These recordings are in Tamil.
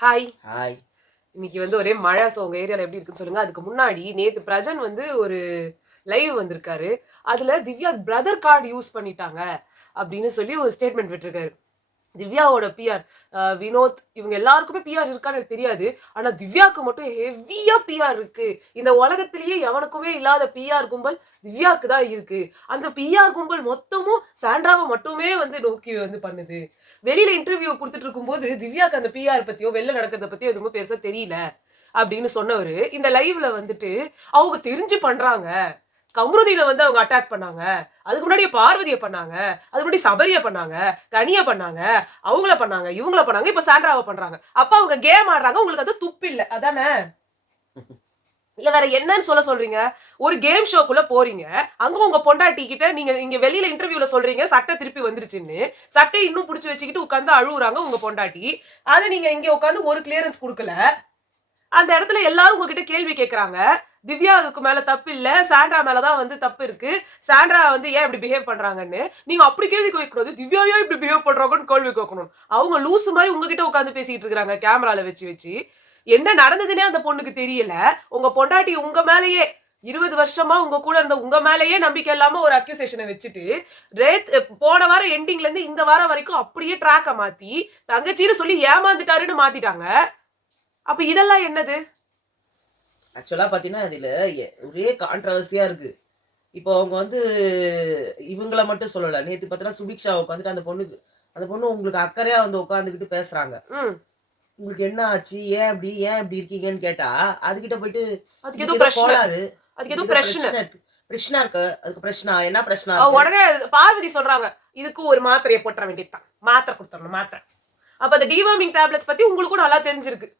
ஹாய். ஹாய். இன்னைக்கு வந்து ஒரே மழை. ஸோ உங்க ஏரியால எப்படி இருக்குன்னு சொல்லுங்க. அதுக்கு முன்னாடி நேத்து பிரஜன் வந்து ஒரு லைவ் வந்திருக்காரு. அதுல திவ்யா பிரதர் கார்டு யூஸ் பண்ணிட்டாங்க அப்படின்னு சொல்லி ஒரு ஸ்டேட்மெண்ட் விட்டுருக்காரு. திவ்யாவோட பிஆர் வினோத் இவங்க எல்லாருக்குமே பிஆர் இருக்கான்னு எனக்கு தெரியாது. ஆனா திவ்யாவுக்கு மட்டும் ஹெவியா பிஆர் இருக்கு. இந்த உலகத்திலேயே எவனுக்குமே இல்லாத பிஆர் கும்பல் திவ்யாவுக்கு தான் இருக்கு. அந்த பிஆர் கும்பல் மொத்தமும் சாண்ட்ராவை மட்டுமே வந்து நோக்கி வந்து பண்ணுது. வெளியில இன்டர்வியூ கொடுத்துட்டு இருக்கும்போது திவ்யாக்கு அந்த பிஆர் பத்தியோ வெளில நடக்கிறத பத்தியோ எதுவுமே பெருசா தெரியல அப்படின்னு சொன்னவரு இந்த லைவ்ல வந்துட்டு அவங்க தெரிஞ்சு பண்றாங்க. கமருதீனை வந்து அவங்க அட்டாக் பண்ணாங்க. அதுக்கு முன்னாடியே பார்வதியை பண்ணாங்க. அதுக்கு முன்னாடி சபரிய பண்ணாங்க, கனிய பண்ணாங்க, அவங்கள பண்ணாங்க, இவங்கள பண்ணாங்க, இப்ப சாண்ட்ராவை பண்றாங்க. அப்ப அவங்க கேம் ஆடுறாங்க. உங்களுக்கு அது துப்பு இல்ல அதானே? இல்ல வேற என்னன்னு சொல்றீங்க? ஒரு கேம் ஷோக்குள்ள போறீங்க. அங்க உங்க பொண்டாட்டி கிட்ட நீங்க இங்க வெளியில இன்டர்வியூல சொல்றீங்க சட்டை திருப்பி வந்துருச்சுன்னு. சட்டை இன்னும் புடிச்சு வச்சுக்கிட்டு உட்கார்ந்து அழுவுறாங்க உங்க பொண்டாட்டி. அத நீங்க இங்க உட்கார்ந்து ஒரு கிளியரன்ஸ் கொடுக்கல. அந்த இடத்துல எல்லாரும் உங்ககிட்ட கேள்வி கேட்கறாங்க. திவ்யாவுக்கு மேல தப்பு இல்ல, சாண்ட்ரா மேலதான் வந்து தப்பு இருக்கு. சாண்ட்ரா வந்து ஏன் இப்படி பிஹேவ் பண்றாங்கன்னு நீங்க அப்படி கேள்வி கேட்கக்கூடாது. திவ்யா ஏன் இப்படி பிஹேவ் பண்றாங்கன்னு கேள்வி கேட்கணும். அவங்க லூசு மாதிரி உங்ககிட்ட உட்காந்து பேசிட்டு இருக்காங்க கேமரால வச்சு. என்ன நடந்ததுன்னே அந்த பொண்ணுக்கு தெரியல. உங்க பொண்டாட்டி உங்க மேலேயே 20 வருஷமா உங்க கூட இருந்த உங்க மேலேயே நம்பிக்கை இல்லாம ஒரு அக்யூசேஷனை வச்சுட்டு போன வாரம் எண்டிங்ல இருந்து இந்த வாரம் வரைக்கும் அப்படியே ட்ராக்க மாத்தி தங்கச்சின்னு சொல்லி ஏமாந்துட்டாருன்னு மாத்திட்டாங்க. அப்ப இதெல்லாம் என்னது? ஆக்சுவலா பாத்தீங்கன்னா இதுல ஒரே கான்ட்ரவர்சியா இருக்கு. இப்போ அவங்க வந்து இவங்கள மட்டும் சொல்லல. நேத்து பாத்தீங்கன்னா சுபிக்ஷா உட்காந்துட்டு அந்த பொண்ணு உங்களுக்கு அக்கறையா வந்து உட்காந்துக்கிட்டு பேசுறாங்க. உங்களுக்கு என்ன ஆச்சு, ஏன் இப்படி இருக்கீங்கன்னு கேட்டா அதுகிட்ட போயிட்டு அதுக்கு ஏதோ பிரச்சனை, அதுக்கு ஏதோ பிரச்சனை இருக்கு. அதுக்கு பிரச்சனை என்ன பிரச்சனை? உடனே பார்வதி சொல்றாங்க இதுக்கு ஒரு மாத்திரையை போட்டுற வேண்டியதுதான், மாத்திரை கொடுத்துடணும் மாத்திரை. அப்ப அந்த டிவார்மிங் டேப்லெட்ஸ் பத்தி உங்களுக்கும் நல்லா தெரிஞ்சிருக்கு.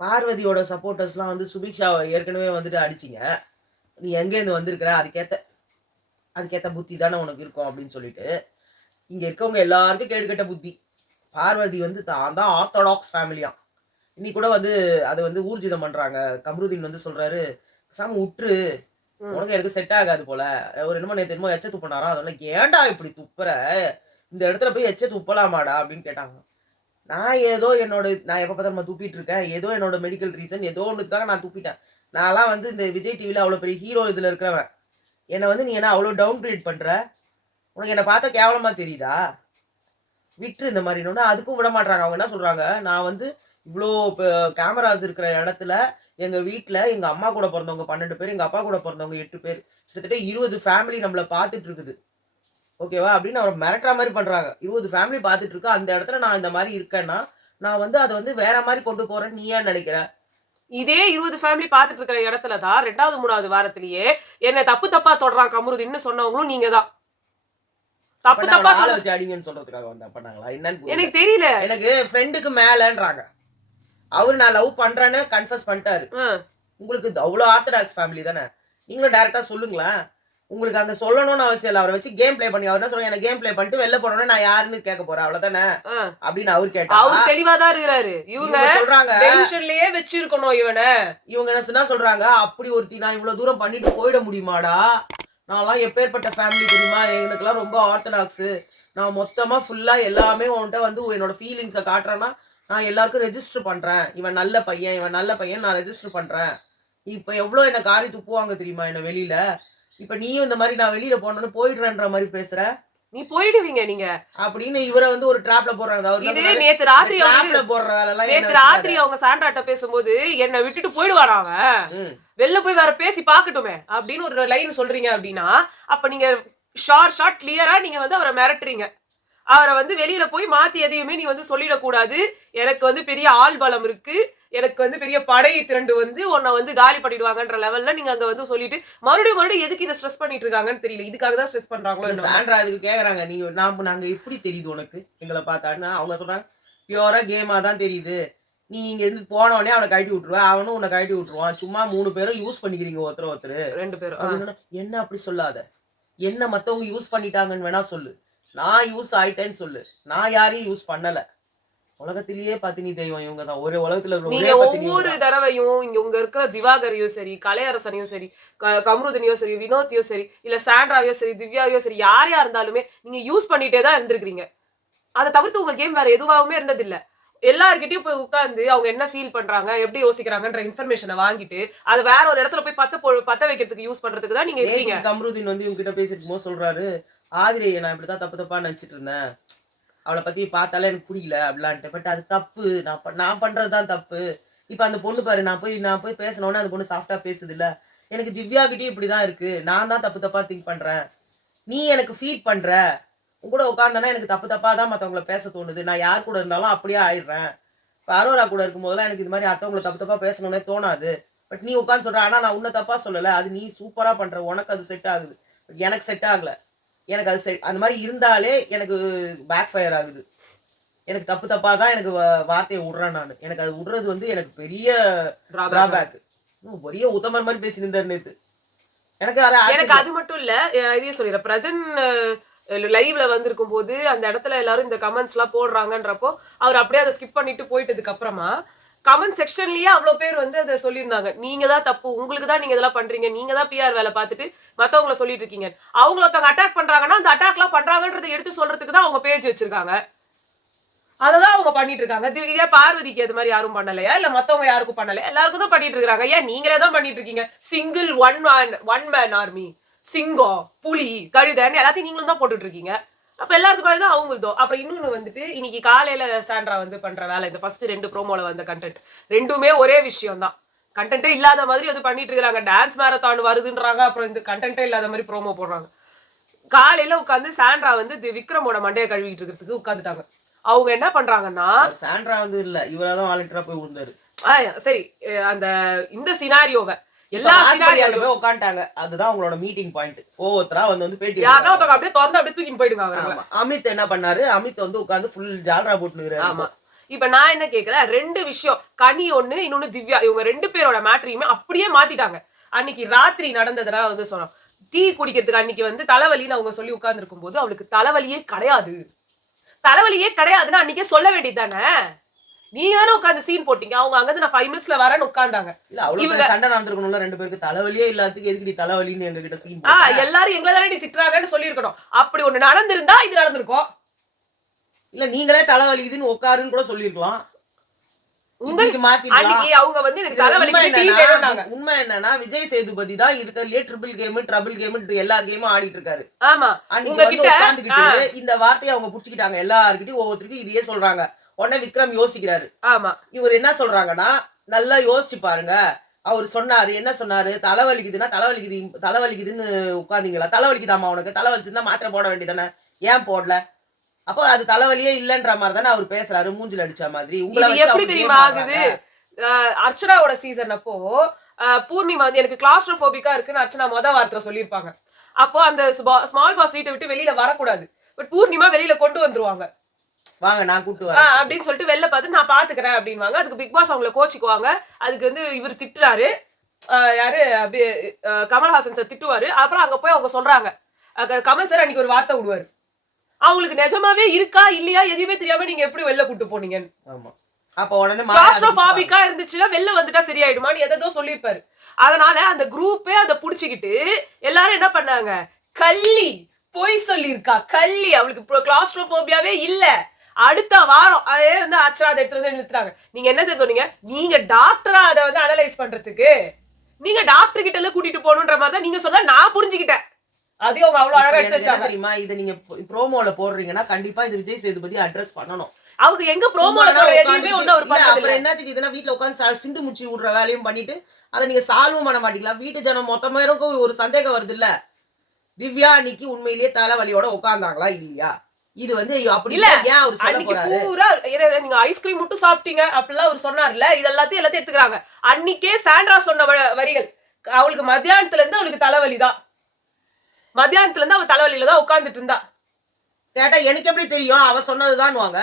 பார்வதியோட சப்போர்ட்டர்ஸ்லாம் வந்து சுபிக்ஷாவை ஏற்கனவே வந்துட்டு அடிச்சிங்க. நீ எங்கேருந்து வந்திருக்கிற, அதுக்கேற்ற புத்தி தானே உனக்கு இருக்கும் அப்படின்னு சொல்லிட்டு இங்க இருக்கவங்க எல்லாருக்கும் கேடு கட்ட புத்தி. பார்வதி வந்து தான் ஆர்த்தடாக்ஸ் ஃபேமிலியா. இன்னைக்கு கூட வந்து அதை வந்து ஊர்ஜிதம் பண்றாங்க. கமருதீன் வந்து சொல்றாரு சாமி உற்று உனக்கு எனக்கு செட் ஆகாது போல. ஒரு என்னமோ நேற்று என்னமோ எச்ச துப்பினாரா, அதெல்லாம் ஏன்டா இப்படி துப்புற, இந்த இடத்துல போய் எச்ச துப்பலாமாடா அப்படின்னு கேட்டாங்க. நான் எப்போ பார்த்தா நம்ம துப்பிட்டு இருக்கேன், ஏதோ என்னோட மெடிக்கல் ரீசன் ஏதோ ஒன்றுக்காக நான் துப்பிட்டேன். நான்லாம் வந்து இந்த விஜய் டிவியில் அவ்வளோ பெரிய ஹீரோ இதில் இருக்கிறவன். என்னை வந்து நீ என்ன அவ்வளோ டவுன் கிரேட் பண்ணுற, உனக்கு என்னை பார்த்தா கேவலமாக தெரியுதா, விட்டுரு இந்த மாதிரின்னு. அதுக்கும் விட மாட்டாங்க. அவங்க என்ன சொல்கிறாங்க, நான் வந்து இவ்வளோ கேமராஸ் இருக்கிற இடத்துல எங்கள் வீட்டில் எங்கள் அம்மா கூட பிறந்தவங்க 12 பேர், எங்கள் அப்பா கூட பிறந்தவங்க 8 பேர், கிட்டத்தட்ட 20 ஃபேமிலி நம்மளை பார்த்துட்டு இருக்குது. ஓகேவா அப்படின்னு அவர் மிரட்டுற மாதிரி பண்றாங்க. 20 ஃபேமிலி பார்த்துட்டு இருக்கா. அந்த இடத்துல நான் இந்த மாதிரி இருக்கேன்னா நான் வந்து அதை வந்து வேற மாதிரி கொண்டு போறேன். நீ ஏன் நினைக்கிற? இதே 20 ஃபேமிலி பார்த்துட்டு இருக்கிற இடத்துலதான் 2வது 3வது வாரத்திலேயே என்ன தப்பா தொடறான் கமருதீன்னு சொன்னவங்களும் நீங்க தான். தப்பா ஆள வச்சு அடிங்கன்னு சொல்றதுக்காக வந்தா பண்ணாங்களா என்னன்னு எனக்கு தெரியல. எனக்கு ஃப்ரெண்டுக்கு மேலன்றாங்க. அவரு நான் லவ் பண்றேன்னு கன்ஃபஸ் பண்ணிட்டாரு. உங்களுக்கு அவ்வளவு ஆர்த்தடாக்ஸ் ஃபேமிலி தானே, நீங்களும் டைரக்டா சொல்லுங்களேன். உங்களுக்கு அங்க சொல்லணும்னு அவசியம் இல்லை. அவரை வச்சு கேம் பிளே பண்ணி அவர் என்ன சொல்றாங்க, எனக்கு கேம் பிளே பண்ணிட்டு வெளில போனோம்னா நான் யாருன்னு கேட்க போறேன் அவ்வளவுதானே அப்படின்னு அவர் கேட்டா. அவர் தெளிவாதான் இருக்கிறாரு. இவங்க சொல்றாங்க டென்ஷன்லயே வச்சிருக்கணும் இவனை. இவங்க என்ன சொல்றாங்க, அப்படி ஒருத்தி நான் இவ்வளவு தூரம் பண்ணிட்டு போயிட முடியுமாடா, நான்லாம் எப்பேற்பட்ட ஃபேமிலி தெரியுமா, எனக்குலாம் ரொம்ப ஆர்த்தடாக்ஸ், நான் மொத்தமா ஃபுல்லா எல்லாமே உன்கிட்ட வந்து என்னோட ஃபீலிங்ஸை காட்டுறேன்னா நான் எல்லாருக்கும் ரெஜிஸ்டர் பண்றேன். இவன் நல்ல பையன் நான் ரெஜிஸ்டர் பண்றேன். இப்ப எவ்வளவு என்ன காரி துப்புவாங்க தெரியுமா என்ன வெளியில. இப்ப நீயும் இந்த மாதிரி நான் வெளியில போனோன்னு போயிடுறேன்ற மாதிரி பேசுற. நீ போயிடுவீங்க நீங்க அப்படின்னு இவரை வந்து ஒரு டிராப்ல போடுறாங்க. இது நேத்து ராத்திரி டிராப்ல போடுற வேலை. நேத்து ராத்திரி அவங்க சாண்ட்ராட்ட பேசும்போது என்ன விட்டுட்டு போயிடுவாரா அவன், வெளில போய் வேற பேசி பாக்கட்டுமே அப்படின்னு ஒரு லைன் சொல்றீங்க அப்படின்னா அப்ப நீங்க ஷார்ட் கிளியரா நீங்க வந்து அவரை மிரட்டுறீங்க. அவரை வந்து வெளியில போய் மாத்தி எதையுமே நீ வந்து சொல்லிடக்கூடாது. எனக்கு வந்து பெரிய ஆள் பலம் இருக்கு, எனக்கு வந்து பெரிய படை திரண்டு வந்து உன்னை வந்து காலி பண்ணிடுவாங்கன்ற லெவல்ல நீங்க அங்க வந்து சொல்லிட்டு மறுபடியும் எதுக்கு இதை ஸ்ட்ரெஸ் பண்ணிட்டு இருக்காங்கன்னு தெரியல. இதுக்காக தான் ஸ்ட்ரெஸ் பண்றாங்களோ. சாண்ட்ரா அதுக்கு கேக்குறாங்க, நீ நாங்க எப்படி தெரியுது உனக்கு எங்களை பார்த்தான்னு. அவங்க சொல்றாங்க பியூரா கேமா தான் தெரியுது, நீ இங்க இருந்து போனவனே அவனை கழட்டி விட்டுருவ, அவனும் உன்னை கழட்டி விட்டுருவான், சும்மா 3 பேரும் யூஸ் பண்ணிக்கிறீங்க ஒருத்தர் 2 பேரும். என்ன அப்படி சொல்லாத, என்ன மத்தவங்க யூஸ் பண்ணிட்டாங்கன்னு வேணா சொல்லு, நான் யூஸ் ஆயிட்டேன்னு சொல்லு, நான் யாரையும் யூஸ் பண்ணல. உலகத்திலேயே பத்தினி தெய்வம் இவங்க தான். ஒரு உலகத்துல நீங்க ஒவ்வொரு தடவையும் இங்க உங்க இருக்கிற திவாகரையும் சரி, கலையரசனையும் சரி, கமருதனையோ சரி, வினோத்தையோ சரி, இல்ல சாண்ட்ராவையோ சரி, திவ்யாவையோ சரி, யாரையா இருந்தாலுமே நீங்க யூஸ் பண்ணிட்டே தான் இருந்திருக்கீங்க. அதை தவிர்த்து உங்க கேம் வேற எதுவாகவுமே இருந்ததில்ல. எல்லார்கிட்டயும் போய் உட்கார்ந்து அவங்க என்ன ஃபீல் பண்றாங்க, எப்படி யோசிக்கிறாங்கன்ற இன்ஃபர்மேஷனை வாங்கிட்டு அதை வேற ஒரு இடத்துல போய் பத்த வைக்கிறதுக்கு யூஸ் பண்றதுக்கு தான் நீங்க இருக்கீங்க. கம்ருதீன் வந்து இவங்க கிட்ட பேசிட்டு இருக்கும்போது சொல்றாரு, ஆதிரையை நான் இப்படிதான் தப்பு தப்பா நினைச்சிட்டு இருந்தேன், அவளை பத்தி பார்த்தாலே எனக்கு பிடிக்கல அப்படிலான்ட்டு. பட் அது தப்பு, நான் பண்றதுதான் தப்பு. இப்ப அந்த பொண்ணு பாரு, நான் போய் பேசினோன்னே அந்த பொண்ணு சாஃப்டா பேசுது இல்ல, எனக்கு திவ்யா கிட்டயும் இப்படிதான் இருக்கு, நான் தான் தப்பு தப்பா திங்க் பண்றேன், நீ எனக்கு ஃபீட் பண்ற, உங்க கூட உட்காந்தனா எனக்கு தப்பு தப்பா தான் மத்தவங்கள பேச தோணுது, நான் யார் கூட இருந்தாலும் அப்படியே ஆயிடுறேன். இப்ப அரோரா கூட இருக்கும் போதெல்லாம் எனக்கு இது மாதிரி அடுத்தவங்களை தப்பு தப்பா பேசணும்னே தோணாது. பட் நீ உட்காந்து சொல்ற, ஆனா நான் உன்னை தப்பா சொல்லல, அது நீ சூப்பரா பண்ற, உனக்கு அது செட் ஆகுது, பட் எனக்கு செட் ஆகல. எனக்கு அது அந்த மாதிரி இருந்தாலே எனக்கு பேக் ஃபயர் ஆகுது. எனக்கு தப்பு தப்பா தான் எனக்கு வார்த்தையை விடுறேன் நான். எனக்கு அது விடுறது வந்து எனக்கு பெரிய டிராபேக். பெரிய உத்தமர் மாதிரி பேசியிருந்தாரு நேத்து. எனக்கு அது மட்டும் இல்ல, இதையும் சொல்லிடுறேன். பிரஜன் லைவ்ல வந்திருக்கும் போது அந்த இடத்துல எல்லாரும் இந்த கமெண்ட்ஸ் எல்லாம் போடுறாங்கன்றப்போ அவர் அப்படியே அதை ஸ்கிப் பண்ணிட்டு போயிட்டதுக்கு அப்புறமா கமெண்ட் செக்ஷன்லயே அவ்வளவு பேர் வந்து அதை சொல்லியிருந்தாங்க, நீங்க தான் தப்பு, உங்களுக்கு தான் நீங்க இதெல்லாம் பண்றீங்க, நீங்க தான் பிஆர் வேலை பார்த்துட்டு மத்தவங்கள சொல்லிட்டு இருக்கீங்க. அவங்க ஒருத்தவங்க அட்டாக் பண்றாங்கன்னா அந்த அட்டாக் எல்லாம் பண்றாங்கன்றதை எடுத்து சொல்றதுக்கு தான் அவங்க பேஜ் வச்சிருக்காங்க, அததான் அவங்க பண்ணிட்டு இருக்காங்க. இதே பார்வதிக்கு அது மாதிரி யாரும் பண்ணலையா, இல்ல மத்தவங்க யாருக்கும் பண்ணலையா? எல்லாருக்கும் தான் பண்ணிட்டு இருக்காங்க. ஏன் நீங்களே தான் பண்ணிட்டு இருக்கீங்க? சிங்கிள் ஒன் மேன் ஆர்மி, சிங்கம், புலி, கழுதைன்னு எல்லாத்தையும் நீங்களும் தான் போட்டுட்டு இருக்கீங்க. அப்ப எல்லாத்துக்கும் தான் அவங்களுதோ. அப்புறம் இன்னொன்னு வந்துட்டு இன்னைக்கு காலையில சாண்ட்ரா வந்து பண்ற வேலை, இந்த ஃபர்ஸ்ட் 2 ப்ரோமோல வந்த கண்டென்ட் ரெண்டுமே ஒரே விஷயம் தான். கண்டென்ட்டே இல்லாத மாதிரி அது பண்ணிட்டு இருக்காங்க. டான்ஸ் மேரத்தான் வருதுன்றாங்க, அப்புறம் இந்த கண்டென்ட்டே இல்லாத மாதிரி ப்ரோமோ போடுறாங்க. காலையில உட்காந்து சாண்ட்ரா வந்து விக்ரமோட மண்டையை கழுவிட்டு இருக்கிறதுக்கு உட்காந்துட்டாங்க. அவங்க என்ன பண்றாங்கன்னா, சாண்ட்ரா வந்து இல்ல, இவராதான் வாலண்டியரா போய் விழுந்தாரு. சரி, அந்த இந்த சினாரியோவை எல்லா சினாரியோல போய் உட்கார்ந்தாங்க. அதுதான் அவங்களோட மீட்டிங் பாயிண்ட். ஒவ்வொருத்தரா வந்து பேட்டி யாரோ ஒருத்தங்க அப்படியே திறந்து அப்படியே தூக்கிட்டு போயிடுங்க. அமித் என்ன பண்ணாரு, அமித் வந்து உட்கார்ந்து ஃபுல் ஜால்ரா போட்டுனுறாரு. ஆமா, இப்ப நான் என்ன கேக்குறேன், 2 விஷயம், கனி ஒண்ணு, இன்னொன்னு திவ்யா, இவங்க 2 பேரோட மேட்டரையுமே அப்படியே மாத்திட்டாங்க. அன்னைக்கு ராத்திரி நடந்ததுனா வந்து சொன்னோம், டீ குடிக்கிறதுக்கு அன்னைக்கு வந்து தலைவலின்னு அவங்க சொல்லி உட்கார்ந்து இருக்கும் போது அவளுக்கு தலைவலியே கிடையாதுன்னு அன்னைக்கே சொல்ல வேண்டியதானே? நீங்க தானே உட்கார்ந்து சீன் போட்டீங்க. அவங்க அங்கிருந்து நான் 5 மினிட்ஸ்ல வரேன்னு உட்கார்ந்தாங்க. இல்ல அவ்வளவு சண்டை நடந்துருக்கணும்ல, 2 பேருக்கு தலைவலியே இல்லாததுக்கு எதுக்கு தலைவலின்னு எங்க கிட்ட சீன் போட்டா? எல்லாரும் எங்களை தானே திட்டுறாங்கன்னு சொல்லி இருக்கணும். அப்படி ஒண்ணு நடந்திருந்தா இது நடந்திருக்கும். இல்ல நீங்களே தலைவலிக்குதுன்னு உட்காருன்னு கூட சொல்லிருக்கலாம். உங்களுக்கு மாத்தி அன்னைக்கு அவங்க வந்து எனக்கு தலைவலிக்கு டீ வேணும்னாங்க. உண்மை என்னன்னா, விஜய் சேதுபதி தான் இருக்கறதுலயே ட்ரிபிள் கேம், டபுள் கேம் எல்லா கேமும் ஆடிட்டு இருக்காரு. ஆமா, உங்ககிட்ட இந்த வார்த்தையை அவங்க புடிச்சுக்கிட்டாங்க. எல்லார்கிட்டயும் ஒவ்வொருத்தருக்கும் இதையே சொல்றாங்க. உடனே விக்ரம் யோசிக்கிறாரு. ஆமா, இவர் என்ன சொல்றாங்கன்னா, நல்லா யோசிச்சு பாருங்க, அவர் சொன்னாரு, என்ன சொன்னாரு, தலைவலிக்குதுன்னு உட்கார்ந்தீங்களா, தலைவலிக்குதாமா உனக்கு, தலைவலிச்சுன்னா மாத்திரை போட வேண்டியதானே, ஏன் போடல? அப்போ அது தலைவலியே இல்லன்ற மாதிரி தானே அவர் பேசுறாரு, மூஞ்சில அடிச்ச மாதிரி. உங்களுக்கு எப்படி தெரியுமா ஆகுது? அர்ச்சனாவோட சீசன் அப்போ பூர்ணிமா வந்து எனக்கு கிளாஸ்ட்ரோபோபிக்கா இருக்குன்னு அர்ச்சனா வார்த்தை சொல்லியிருப்பாங்க. அப்போ அந்த ஸ்மால் பாஸ் வீட்டை விட்டு வெளியில வரக்கூடாது, பட் பூர்ணிமா வெளியில கொண்டு வந்துருவாங்க. வாங்க நான் கூட்டு வரேன் அப்படின்னு சொல்லிட்டு வெளில பார்த்து நான் பாத்துக்கிறேன் அப்படின்வாங்க. அதுக்கு பிக் பாஸ் அவங்களை கோச்சிக்குவாங்க. அதுக்கு வந்து இவர் திட்டுறாரு, யாரு கமல்ஹாசன் சார் திட்டுவாரு. அப்புறம் அங்க போய் அவங்க சொல்றாங்க, கமல் சார் அன்னைக்கு ஒரு வார்த்தை விடுவாரு, அவங்களுக்கு நிஜமாவே இருக்கா இல்லையா எதுவுமே தெரியாம நீங்க எப்படி வெளில கூட்டு போனீங்க. ஆமா, அப்ப உடனே கிளாஸ்ட்ரோபோபிக்கா இருந்துச்சுன்னா வெளில வந்துட்டா சரியாயிடுமான்னு எதோ சொல்லியிருப்பாரு. அதனால அந்த குரூப்பே அதை புடிச்சுக்கிட்டு எல்லாரும் என்ன பண்ணாங்க, கள்ளி பொய் சொல்லியிருக்கா, கள்ளி அவளுக்கு கிளாஸ்ட்ரோபோபியாவே இல்ல, அடுத்த வாரம் அதே வந்து அர்ச்சனா அதை எடுத்து வந்து நிறுத்துறாங்க. நீங்க என்ன சார் சொன்னீங்க, நீங்க டாக்டரா அதை வந்து அனலைஸ் பண்றதுக்கு, நீங்க டாக்டர் கிட்ட எல்லாம் கூட்டிட்டு போகணுன்ற மாதிரி தான் நீங்க சொல்ல நான் புரிஞ்சுக்கிட்டேன். அதையும் அவங்க அவ்வளவு அழகா எடுத்து வச்சாங்க. தெரியுமா, இதை நீங்க ப்ரோமோல போடுறீங்கன்னா கண்டிப்பா இது விஜய் சேதுபதி அட்ரஸ் பண்ணணும். அவங்க எங்க ப்ரோமோல போடுறதுமே ஒண்ணு ஒரு பண்ணல. அப்புறம் என்னத்துக்கு இதெல்லாம் வீட்ல உட்கார்ந்து சிண்டு முச்சி விடுற வேலையும் பண்ணிட்டு அதை நீங்க சால்வும் பண்ண மாட்டீங்களா? வீட்டு ஜனம் மொத்தமா இருக்கும் ஒரு சந்தேகம் வருது இல்ல, திவ்யா அன்னைக்கு உண்மையிலேயே தலைவலியோட உட்கார்ந்தாங்களா இல்லையா? இது வந்து அப்படி இல்ல, ஏன் அவர் சொல்ல போறாரு, பூரா நீங்க ஐஸ்கிரீம் மட்டும் சாப்பிட்டீங்க அப்படிலாம் அவர் சொன்னார்ல, இது எல்லாத்தையும் எடுத்துக்கிறாங்க. அன்னைக்கே சாண்ட்ரா சொன்ன வரிகள், அவளுக்கு மத்தியானத்துல இருந்து அவளுக்கு தலைவலிதான், மத்தியானத்துல இருந்து அவ தலைவலியில தான் உட்கார்ந்துட்டு இருந்தா. கேட்டா எனக்கு எப்படி தெரியும், அவ சொன்னதுதான் வாங்க,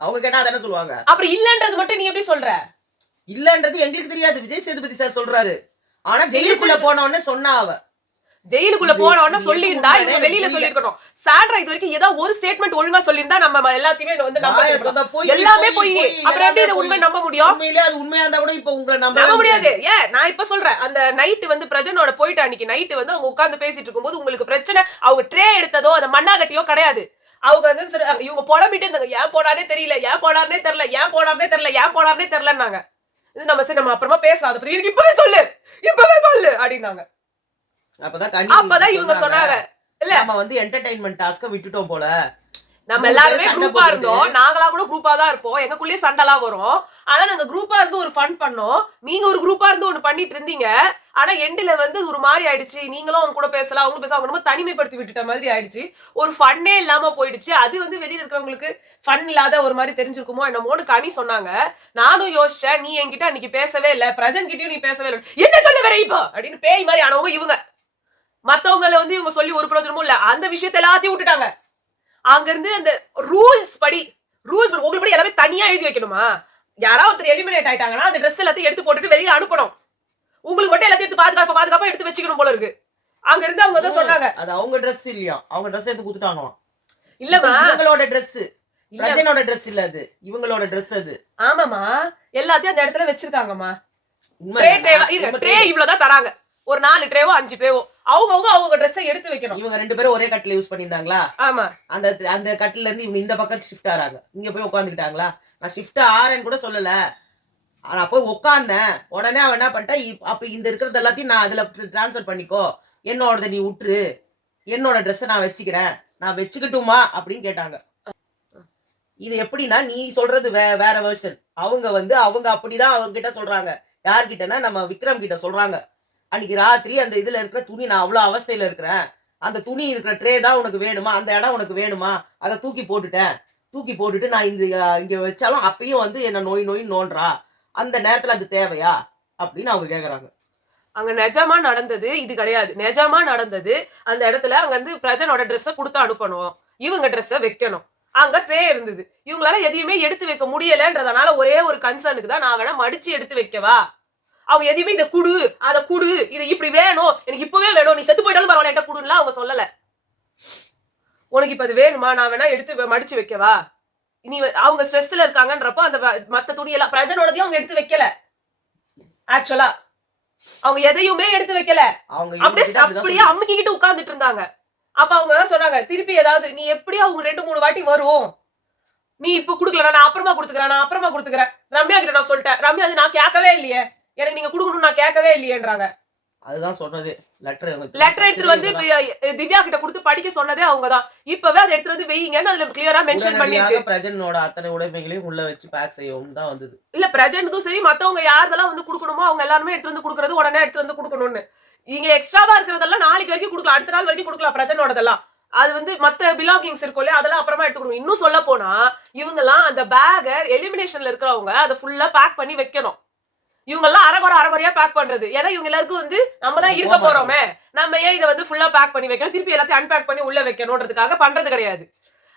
அவங்க கேட்டா அதானே சொல்லுவாங்க. அப்புறம் இல்லன்றது மட்டும் நீ எப்படி சொல்ற? இல்லன்றது எங்களுக்கு தெரியாது, விஜய் சேதுபதி சார் சொல்றாரு. ஆனா ஜெயிலுக்குள்ள போன உடனே சொன்னா, அவ ஜெயிலுக்குள்ள போன உடனே சொல்லி இருந்தா இவங்க வெளியில சொல்லிருக்கணும். சாண்ட்ரா இது வரைக்கும் ஏதாவது ஒரு ஸ்டேட்மெண்ட் ஒழுங்கா சொல்லியிருந்தா நம்ம எல்லாத்தையுமே வந்து எல்லாமே போய் அப்புறம் எப்படி இதை உண்மை நம்ப முடியும்? உண்மையிலே அது உண்மையா இருந்தா கூட இப்ப உங்களை நம்ப முடியாது. ஏன் நான் இப்ப சொல்றேன், அந்த நைட்டு வந்து பிரஜனோட போயிட்டு அன்னைக்கு நைட்டு வந்து அவங்க உட்கார்ந்து பேசிட்டு இருக்கும்போது உங்களுக்கு பிரச்சனை அவங்க ட்ரே எடுத்ததோ அந்த மண்ணாகட்டியோ கிடையாது. அவங்க வந்து சொன்னாங்க, இவங்க புலம்பிட்டே இருந்தாங்க, ஏன் போனானே தெரியல, ஏன் போனாருனே தெரியல, ஏன் போனாருனே தெரியல, ஏன் போனாருனே தெரியலன்னாங்க. இது நம்ம சரி நம்ம அப்புறமா பேசலாம் அதை பத்தி, எனக்கு இப்பவே சொல்லு அப்படின்னாங்க. அப்பதான் இவங்க சொன்னாங்க, இல்ல நம்ம வந்து என்டர்டைன்மெண்ட் டாஸ்க விட்டுட்டோம் போல, நம்ம எல்லாருமே குரூப்பா இருந்தோம், நாங்களா கூட குரூப்பா தான் இருப்போம், எங்களுக்குள்ளேயே சண்டைலாம் வரும், ஆனா நாங்க குரூப்பா இருந்து ஒரு ஃபன் பண்ணோம், நீங்க ஒரு குரூப்பா இருந்து ஒண்ணு பண்ணிட்டு இருந்தீங்க, ஆனா எண்ட்ல வந்து ஒரு மாதிரி ஆயிடுச்சு, நீங்களும் அவங்க கூட பேசலாம், அவங்க பேச அவங்க தனிமைப்படுத்தி விட்டுட்ட மாதிரி ஆயிடுச்சு, ஒரு ஃபன்னே இல்லாம போயிடுச்சு. அது வந்து வெளியில இருக்கிறவங்களுக்கு ஃபன் இல்லாத ஒரு மாதிரி தெரிஞ்சிருக்குமோ என்னமோன்னு கனி சொன்னாங்க. நானும் யோசிச்சேன், நீ என்கிட்ட அன்னைக்கு பேசவே இல்ல, பிரஜன் கிட்டயும் நீ பேசவே இல்லை, என்ன சொல்ல வர இப்போ அப்படின்னு பேய் மாதிரி ஆனவங்க இவங்க. மத்தவங்களை வந்து இவங்க சொல்லி ஒரு பிரயோஜனமும் இல்ல, அந்த விஷயத்த எல்லாத்தையும் விட்டுட்டாங்க. அங்க இருந்து அந்த ரூல்ஸ் படி உங்களுக்கு படி எல்லாமே தனியா எழுதி வைக்கணுமா? யாராவது ஒருத்தர் எலிமினேட் ஆயிட்டாங்கன்னா அந்த ட்ரெஸ் எல்லாத்தையும் எடுத்து போட்டுட்டு வெளியில அனுப்பணும். உங்களுக்கு மட்டும் எல்லாத்தையும் எடுத்து பாதுகாப்பா எடுத்து வச்சுக்கணும் போல இருக்கு. அங்க இருந்து அவங்க தான் சொன்னாங்க, அது அவங்க ட்ரெஸ் இல்லையா, அவங்க ட்ரெஸ் எடுத்து குடுத்துட்டாங்க. இல்லமா இவங்களோட ட்ரெஸ், பிரஜனோட ட்ரெஸ் இல்ல, அது இவங்களோட ட்ரெஸ் அது. ஆமாமா, எல்லாத்தையும் அந்த இடத்துல வச்சிருக்காங்கம்மா. ட்ரே இவ்வளவுதான் தராங்க, ஒரு 4 ட்ரேவோ 5 ட்ரேவோ, அவங்க ட்ரெஸ்ஸை எடுத்து வைக்கணும். இவங்க 2 பேரும் ஒரே கட்டில யூஸ் பண்ணிருந்தாங்களா? ஆமா. அந்த கட்டில இருந்து இவங்க இந்த பக்கம் ஷிஃப்ட் ஆறாங்க, இங்க போய் உட்காந்துக்கிட்டாங்களா? நான் ஷிஃப்ட் ஆறேன்னு கூட சொல்லல, ஆனா போய் உட்கார்ந்தேன். உடனே அவன் என்ன பண்ணிட்டா, அப்ப இந்த இருக்கிறது எல்லாத்தையும் நான் அதுல டிரான்ஸ்ஃபர் பண்ணிக்கோ, என்னோடத நீ விட்டுரு, என்னோட ட்ரெஸ்ஸை நான் வச்சுக்கிறேன், நான் வச்சுக்கட்டுமா அப்படின்னு கேட்டாங்க. இது எப்படின்னா, நீ சொல்றது வேற வெர்ஷன், அவங்க வந்து அவங்க அப்படிதான் அவங்க கிட்ட சொல்றாங்க. யார்கிட்டனா நம்ம விக்ரம் கிட்ட சொல்றாங்க, அன்னைக்கு ராத்திரி அந்த இதுல இருக்கிற துணி, நான் அவ்வளவு அவஸ்தையில இருக்கிறேன், அந்த துணி இருக்கிற ட்ரே தான் உனக்கு வேணுமா, அந்த இடம் உனக்கு வேணுமா, அதை தூக்கி போட்டுட்டு நான் இங்க வச்சாலும் அப்பயும் வந்து என்ன நோய் நோன்றா, அந்த நேரத்துல அது தேவையா அப்படின்னு அவங்க கேக்குறாங்க. அங்க நிஜமா நடந்தது இது கிடையாது, நிஜமா நடந்தது அந்த இடத்துல அங்க வந்து பிரஜனோட ட்ரெஸ்ஸை கொடுத்து அனுப்பணும், இவங்க ட்ரெஸ்ஸை வைக்கணும். அங்க ட்ரே இருந்தது, இவங்களால எதையுமே எடுத்து வைக்க முடியலன்றதுனால ஒரே ஒரு கன்சர்னுக்கு தான் நான் வேணா மடிச்சு எடுத்து வைக்கவா, அவங்க எதையுமே இதை குடு அதை குடு, இது இப்படி வேணும், எனக்கு இப்பவே வேணும், நீ செத்து போயிட்டாலும் பரவாயில்ல என்கிட்ட குடுன்னு அவங்க சொல்லல. உனக்கு இப்ப அது வேணுமா, நான் வேணா எடுத்து மடிச்சு வைக்கவா, நீ அவங்க ஸ்ட்ரெஸ்ல இருக்காங்கன்றப்போ அந்த மத்த துணியெல்லாம் பிரஜனோடதையும் அவங்க எடுத்து வைக்கல. ஆக்சுவலா அவங்க எதையுமே எடுத்து வைக்கல, அப்படியே அம்மிக்கிட்டு உட்கார்ந்துட்டு இருந்தாங்க. அப்ப அவங்க சொன்னாங்க, திருப்பி ஏதாவது நீ எப்படி அவங்க 2-3 வாட்டி வரும், நீ இப்ப குடுக்கல, நான் அப்புறமா கொடுத்துக்கிறேன், ரம்யா கிட்ட நான் சொல்லிட்டேன், ரம்யா அது நான் கேட்கவே இல்லையே, எனக்கு நீங்க குடுக்கணும்னு நான் கேட்கவே இல்லையேன்றாங்க. அதுதான் சொன்னது, லெட்டர் எடுத்து வந்து திவ்யா கிட்ட கொடுத்து படிக்க சொன்னதே அவங்கதான். இப்பவே அதை எடுத்து வந்து வெயிங்கன்னு அதுல கிளியரா மென்ஷன் பண்ணிருக்கு. பிரஜனோட அத்தனை உடைமைகளையும் உள்ள வச்சு பேக் செய்யவும் தான் வந்தது. இல்ல பிரஜனுக்கும் சரி, மத்தவங்க யாரெல்லாம் வந்து குடுக்கணுமோ அவங்க எல்லாருமே எடுத்து வந்து குடுக்கறது, உடனே எடுத்து வந்து குடுக்கணும்னு. இங்க எக்ஸ்ட்ராவா இருக்கிறதெல்லாம் நாளைக்கு வரைக்கும் கொடுக்கலாம், அடுத்த நாள் வரைக்கும் கொடுக்கலாம் பிரஜனோடதெல்லாம். அது வந்து மத்த பிலாங்கிங்ஸ் இருக்கும் இல்லையா, அதெல்லாம் அப்புறமா எடுத்துக்கணும். இன்னும் சொல்ல போனா இவங்க எல்லாம் அந்த பேக எலிமினேஷன்ல இருக்கிறவங்க அதை ஃபுல்லா பேக் பண்ணி வைக்கணும். இவங்க எல்லாம் அரைகுறையா பேக் பண்றது, ஏன்னா இவங்க எல்லாருக்கும் வந்து நம்ம தான் இருக்க போறோமே, நம்ம ஏன் இதை வந்து ஃபுல்லா பேக் பண்ணி வைக்கணும், திருப்பி எல்லாத்தையும் அன்பேக் பண்ணி உள்ள வைக்கணும்ன்றதுக்காக பண்றது கிடையாது.